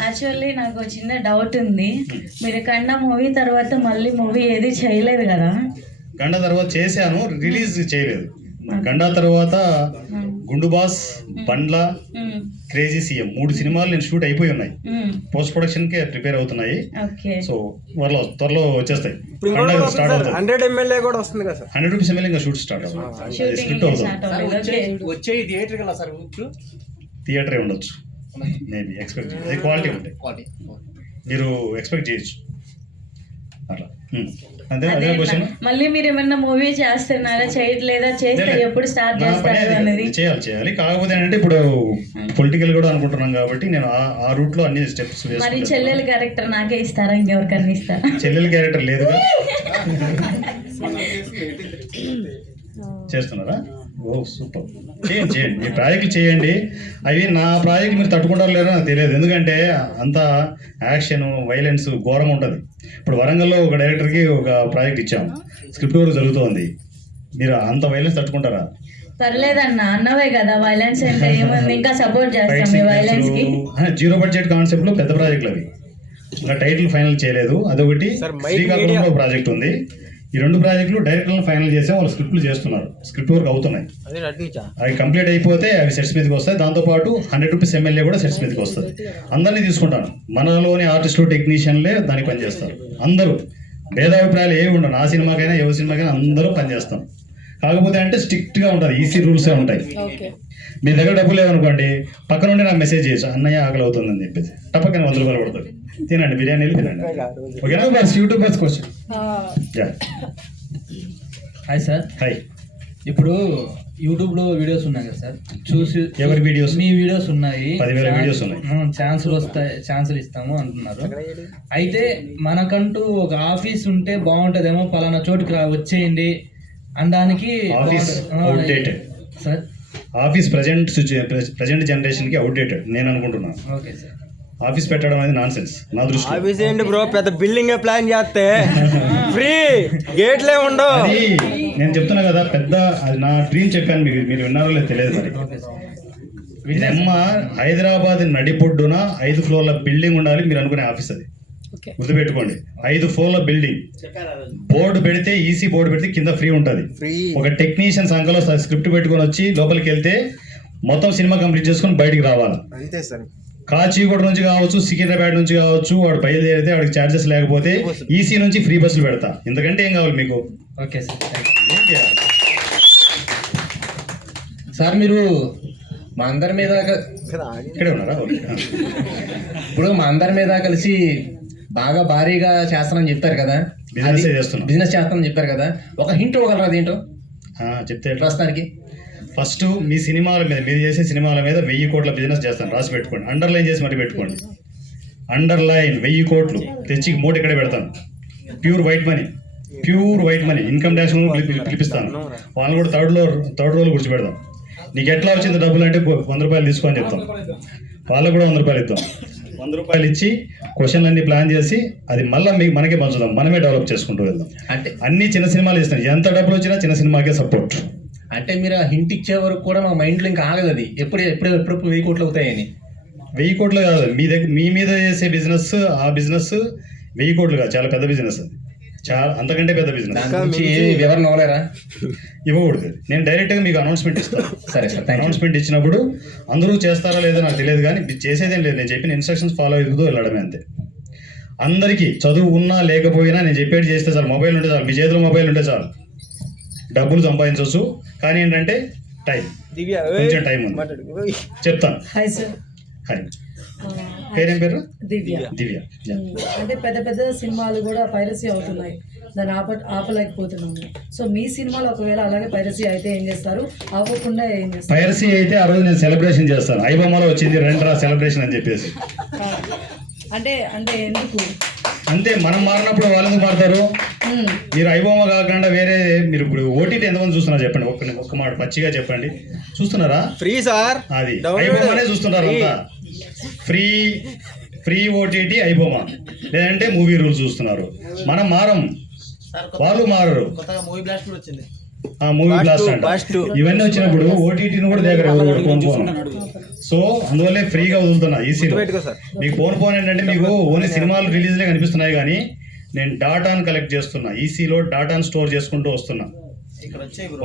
యాక్చువల్లీ నాకు చిన్న డౌట్ ఉంది. మీరు కన్నా మూవీ తర్వాత మళ్ళీ మూవీ ఏది చేయలేదు కదా? గండ తర్వాత చేశాను, రిలీజ్ చేయలేదు. గండ తర్వాత గుండు బాస్, బండ్ల, క్రేజీ సీఎం 3 సినిమాలు నేను షూట్ అయిపోయి ఉన్నాయి. పోస్ట్ ప్రొడక్షన్ కే ప్రిపేర్ అవుతున్నాయి. సో త్వరలో వచ్చేస్తాయి. స్టార్ట్ అవుతుంది. 100 MLA కూడా వస్తుంది కదా సార్? 100 రూపీస్ ఎమ్మెల్యే ఇంకా షూట్ స్టార్ట్ అవుతుంది. స్క్రిప్ట్ అవుతుంది. వచ్చే థియేటర్ కదా సార్? థియేటరే ఉండొచ్చు, మేబీ ఎక్స్పెక్ట్ చేయొచ్చు. క్వాలిటీ ఉంటాయి, మీరు ఎక్స్పెక్ట్ చేయొచ్చు అట్లా. అంతే. అదే క్వశ్చన్. మళ్ళీ మీరు ఏమన్నా మూవీ చేస్తున్నారా, చేయట్లేదా? చేస్తే ఎప్పుడు స్టార్ట్ చేస్తారు అనేది? చేయాలి. కాకపోతే ఏంటంటే ఇప్పుడు పొలిటికల్ కూడా అనుకుంటున్నాం కాబట్టి నేను ఆ రూట్ లో అన్ని స్టెప్స్ మరి వేసుకుంటాను. చెల్లెలు క్యారెక్టర్ నాకే ఇస్తారా, ఇంకెవరికన్నా ఇస్తారా? చెల్లెల క్యారెక్టర్ లేదుగా. చేస్తున్నారా? ఓ సూపర్. చేయండి, మీ ప్రాజెక్టులు చేయండి. అవి నా ప్రాజెక్ట్ మీరు తట్టుకుంటారో లేదో నాకు తెలియదు, ఎందుకంటే అంత యాక్షన్ వైలెన్స్ ఘోరంగా ఉంటుంది. ఇప్పుడు వరంగల్లో ఒక డైరెక్టర్కి ఒక ప్రాజెక్ట్ ఇచ్చాం, స్క్రిప్ట్ వర్క్ జరుగుతోంది. మీరు అంత వైలెన్స్ తట్టుకుంటారా? పర్లేదన్న, అన్నవే కదా వైలెన్స్ అంటే ఏముంది, ఇంకా సపోర్ట్ చేస్తాం మీ వైలెన్స్ కి. 0 బడ్జెట్ కాన్సెప్ట్ లో పెద్ద ప్రాజెక్టులు అవి, ఇంకా టైటిల్ ఫైనల్ చేయలేదు. అదొకటి శ్రీకాకుళంలో ప్రాజెక్ట్ ఉంది. ఈ 2 ప్రాజెక్టులు డైరెక్టర్లు ఫైనల్ చేసే వాళ్ళు స్క్రిప్ట్లు చేస్తున్నారు, స్క్రిప్ట్ వర్క్ అవుతున్నాయి. అవి కంప్లీట్ అయిపోతే అవి సెట్స్ మీదకి వస్తాయి. దాంతోపాటు 100 రూపీస్ ఎమ్మెల్యే కూడా సెట్స్ మీదకి వస్తుంది. అందరినీ తీసుకుంటాను, మనలోని ఆర్టిస్టులు, టెక్నీషియన్లే దానికి పనిచేస్తారు. అందరూ భేదాభిప్రాయాలు ఏమి ఉండవు, నా సినిమాకైనా ఎవరి సినిమాకైనా అందరూ పనిచేస్తాం. కాకపోతే అంటే స్ట్రిక్ట్గా ఉంటుంది, ఈసీ రూల్సే ఉంటాయి. మీ దగ్గర డబ్బులు లేవనుకోండి, పక్క నుండి నాకు మెసేజ్ చేయొచ్చు, అన్నయ్య ఆకలి అవుతుందని చెప్పేసి టపక్కన 100 రూపాయలు పడుతుంది. తినండి, బిర్యానీలు తినండి. ఓకేనా? YouTubers question. Hi sir. Hi. ఇప్పుడు యూట్యూబ్లో వీడియోస్ ఉన్నాయి కదా సార్, చూసి ఎవరి వీడియోస్? మీ వీడియోస్ ఉన్నాయి, 10,000 వీడియోస్ ఉన్నాయి. ఛాన్సులు ఇస్తాము అంటున్నారు. అయితే మనకంటూ ఒక ఆఫీస్ ఉంటే బాగుంటుందేమో, పలానా చోటుకి వచ్చేయండి అనడానికి. Office outdated sir. Office present జనరేషన్కి అవుట్డేటెడ్ నేను అనుకుంటున్నాను. Okay sir. ఆఫీస్ పెట్టడం అనేది నాన్ సెన్స్ నా దృష్టిలో. ఆఫీస్ ఏంటి బ్రో, పెద్ద బిల్డింగ్ ప్లాన్ చేస్తే ఫ్రీ గేట్లే ఉండవు. అది నేను చెప్తున్నా కదా, పెద్ద అది నా డ్రీమ్ చెప్పాను మీకు, మీరు విన్నారో లేదు తెలియదు. మరి ఇదమ్మ హైదరాబాద్ నడిపొడ్డున 5 ఫ్లోర్ల బిల్డింగ్ ఉండాలి మీరు అనుకునే ఆఫీస్ అది. గుర్తుపెట్టుకోండి, 5 ఫ్లోర్ల బిల్డింగ్. బోర్డు పెడితే, ఈసీ బోర్డు పెడితే కింద ఫ్రీ ఉంటుంది. ఒక టెక్నీషియన్ సంఖ్యలో స్క్రిప్ట్ పెట్టుకొని వచ్చి లోపలికి వెళ్తే మొత్తం సినిమా కంప్లీట్ చేసుకొని బయటికి రావాలి. అంతే సార్. కాచిగూడ నుంచి కావచ్చు, సికింద్రాబాద్ నుంచి కావచ్చు, వాడు బయలుదేరితే వాడికి ఛార్జెస్ లేకపోతే ఈసీ నుంచి ఫ్రీ బస్సులు పెడతా. ఇంతకంటే ఏం కావాలి మీకు? Okay sir. సార్ మీరు మా అందరి మీద ఇక్కడే ఉన్నారా? ఇప్పుడు మా అందరి మీద కలిసి బాగా భారీగా చేస్తానని చెప్పారు కదా, బిజినెస్ చేస్తానని చెప్పారు కదా, ఒక హింట్ ఇవ్వగలరా అదేంటో చెప్తే? ప్రస్తుతానికి ఫస్ట్ మీ సినిమాల మీద, మీరు చేసే సినిమాల మీద 1000 కోట్ల బిజినెస్ చేస్తాను, రాసి పెట్టుకోండి, అండర్లైన్ చేసి మరి పెట్టుకోండి. అండర్లైన్ 1000 కోట్లు తెచ్చి మూట ఇక్కడే పెడతాను. Pure white money, income tax పిలిపిస్తాను. వాళ్ళని కూడా థర్డ్ రోల్ కూర్చోబెడతాం. నీకు ఎట్లా వచ్చింది డబ్బులు అంటే 100 రూపాయలు తీసుకో అని చెప్తాం. వాళ్ళకు కూడా 100 రూపాయలు ఇద్దాం. 100 రూపాయలు ఇచ్చి క్వశ్చన్లన్నీ ప్లాన్ చేసి అది మళ్ళీ మనకే పంచుదాం, మనమే డెవలప్ చేసుకుంటూ వెళ్దాం. అంటే అన్ని చిన్న సినిమాలు ఇస్తాం, ఎంత డబ్బులు వచ్చినా చిన్న సినిమాకే సపోర్ట్. అంటే మీరు హింట్ ఇచ్చే వరకు కూడా మా మైండ్లో ఇంకా ఆగదు అది, ఎప్పుడు 1000 కోట్లు అవుతాయని. 1000 కోట్లు కాదు, మీ మీద చేసే బిజినెస్, ఆ బిజినెస్ 1000 కోట్లు కాదు, చాలా పెద్ద బిజినెస్ అది, చాలా అంతకంటే పెద్ద బిజినెస్. వివరణ ఇవ్వలేరా? ఇవ్వకూడదు, నేను డైరెక్ట్గా మీకు అనౌన్స్మెంట్ ఇస్తాను. సరే సార్. అనౌన్స్మెంట్ ఇచ్చినప్పుడు అందరూ చేస్తారా లేదో నాకు తెలియదు, కానీ చేసేదేం లేదు, నేను చెప్పిన ఇన్స్ట్రక్షన్స్ ఫాలో అవుతూ వెళ్ళడమే అంతే. అందరికీ చదువు ఉన్నా లేకపోయినా నేను చెప్పేది చేస్తే చాలు, మొబైల్ ఉంటే చాలు, మీ చేతిలో మొబైల్ ఉంటే చాలు, డబ్బులు సంపాదించవచ్చు. కానీ ఏంటంటే టైం కొంచెం టైం ఉంది, చెప్తాను. Hi sir. హాయ్, పేరేం పేరు? దివ్య. దివ్య. అంటే పెద్ద పెద్ద సినిమాలు కూడా పైరసీ అవుతున్నాయి, దాన్ని ఆపలేకపోతున్నాము. సో మీ సినిమాలు ఒకవేళ అలాగే పైరసీ అయితే ఏం చేస్తారు, ఆపకుండా ఏం చేస్తారు? పైరసీ అయితే ఆ రోజు నేను సెలబ్రేషన్ చేస్తాను. ఐబొమ్మలో వచ్చింది రెండ్రా సెలబ్రేషన్ అని చెప్పేసి. అంటే అంటే ఎందుకు? అంతే, మనం మారినప్పుడు వాళ్ళు ఎందుకు మారుతారు? మీరు ఐబొమ్మ కాకుండా వేరే, మీరు ఇప్పుడు ఓటీటీ ఎంతమంది చూస్తున్నారు చెప్పండి, ఒక్క మాట పచ్చిగా చెప్పండి. చూస్తున్నారా? ఫ్రీ సార్, అది ఐబొమ్మనే చూస్తున్నారు అంతా. ఫ్రీ ఓటీటీ ఐబొమ్మ, లేదంటే మూవీ రూల్స్ చూస్తున్నారు. మనం మారం, వాళ్ళు మారరు. మూవీ బ్లాస్ట్ కూడా వచ్చింది. మూవీ బ్లాస్ట్ అంట, ఇవన్నీ వచ్చినప్పుడు ఓటీటీని కూడా దగ్గర ఫోన్. సో అందువల్లే ఫ్రీగా వదులుతున్నా ఈసీలో. మీకు ఫోన్ ఏంటంటే మీకు ఓన్లీ సినిమాలు రిలీజ్లే కనిపిస్తున్నాయి, కానీ నేను డాటాను కలెక్ట్ చేస్తున్నా, ఈసీలో డాటాను స్టోర్ చేసుకుంటూ వస్తున్నా.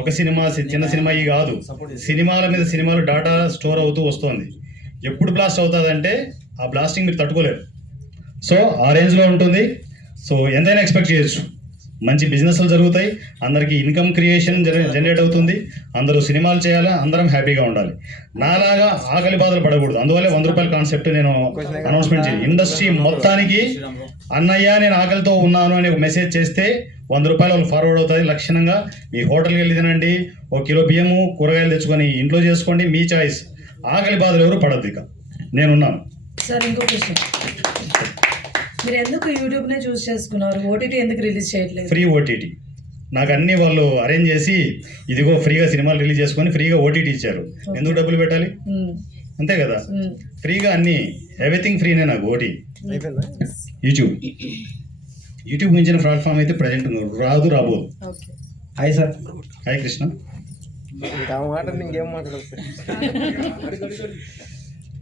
ఒక సినిమా, చిన్న సినిమా ఈ కాదు, సినిమాల మీద సినిమాలు డాటా స్టోర్ అవుతూ వస్తుంది. ఎప్పుడు బ్లాస్ట్ అవుతుందంటే ఆ బ్లాస్టింగ్ మీరు తట్టుకోలేరు. సో ఆ రేంజ్లో ఉంటుంది. సో ఎంతైనా ఎక్స్పెక్ట్ చేయొచ్చు. మంచి బిజినెస్లు జరుగుతాయి, అందరికీ ఇన్కమ్ క్రియేషన్ జనరేట్ అవుతుంది, అందరూ సినిమాలు చేయాలి, అందరం హ్యాపీగా ఉండాలి. నాలాగా ఆకలి బాధలు పడకూడదు. అందువల్లే 100 రూపాయల కాన్సెప్ట్ నేను అనౌన్స్మెంట్ చేయాలి. ఇండస్ట్రీ మొత్తానికి అన్నయ్య నేను ఆకలితో ఉన్నాను అని ఒక మెసేజ్ చేస్తే 100 రూపాయలు వాళ్ళు ఫార్వర్డ్ అవుతుంది. లక్షణంగా మీ హోటల్కి వెళ్ళి తినండి, 1 కిలో బియ్యము కూరగాయలు తెచ్చుకొని ఇంట్లో చేసుకోండి, మీ చాయిస్. ఆకలి బాధలు ఎవరు పడద్దు. ఇక నేనున్నాను. సార్ ఇంకో క్వశ్చన్, మీరు ఎందుకు యూట్యూబ్నే చూస్ చేసుకున్నారు, ఓటీటీ ఎందుకు రిలీజ్ చేయట్లేదు? ఫ్రీ ఓటీటీ నాకు అన్ని వాళ్ళు అరేంజ్ చేసి, ఇదిగో ఫ్రీగా సినిమాలు రిలీజ్ చేసుకొని ఫ్రీగా ఓటీటీ ఇచ్చారు. ఎందుకు డబ్బులు పెట్టాలి? అంతే కదా, ఫ్రీగా అన్ని, ఎవ్రీథింగ్ ఫ్రీనే నాకు. ఓటీ యూట్యూబ్ మించిన ప్లాట్ఫామ్ అయితే ప్రజెంట్ రాబోదు. Hi sir. హాయ్ కృష్ణ. ఇంకేం మాట్లాడదు.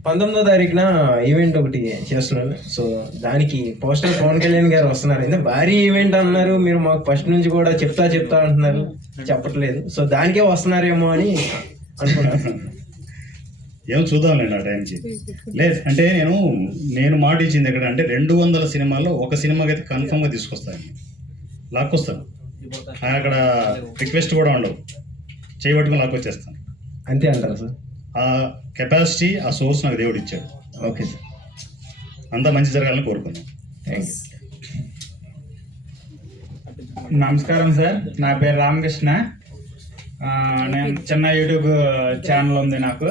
19వ తారీఖున ఈవెంట్ ఒకటి చేస్తున్నాను. సో దానికి పోస్టర్ పవన్ కళ్యాణ్ గారు వస్తున్నారు. అయితే భారీ ఈవెంట్ అన్నారు, మీరు మాకు ఫస్ట్ నుంచి కూడా చెప్తా అంటున్నారు, చెప్పట్లేదు. సో దానికే వస్తున్నారేమో అని అనుకుంటున్నాను. ఏమో చూద్దాంలేండి ఆ టైంకి. లేదు అంటే నేను మాట ఇచ్చింది ఎక్కడ అంటే 200 సినిమాల్లో ఒక సినిమాకి అయితే కన్ఫర్మ్గా తీసుకొస్తాను, లాక్కొస్తాను. అక్కడ రిక్వెస్ట్ కూడా ఉండవు, చేయబట్టుకుని లాక్కొచ్చేస్తాను. అంతే అంటారా సార్? ఆ కెపాసిటీ, ఆ సోర్స్ నాకు దేవుడు ఇచ్చాడు. ఓకే సార్, అంతా మంచి జరగాలని కోరుకున్నాను. Thank you. నమస్కారం సార్, నా పేరు రామకృష్ణ. నేను చిన్న యూట్యూబ్ ఛానల్ ఉంది నాకు.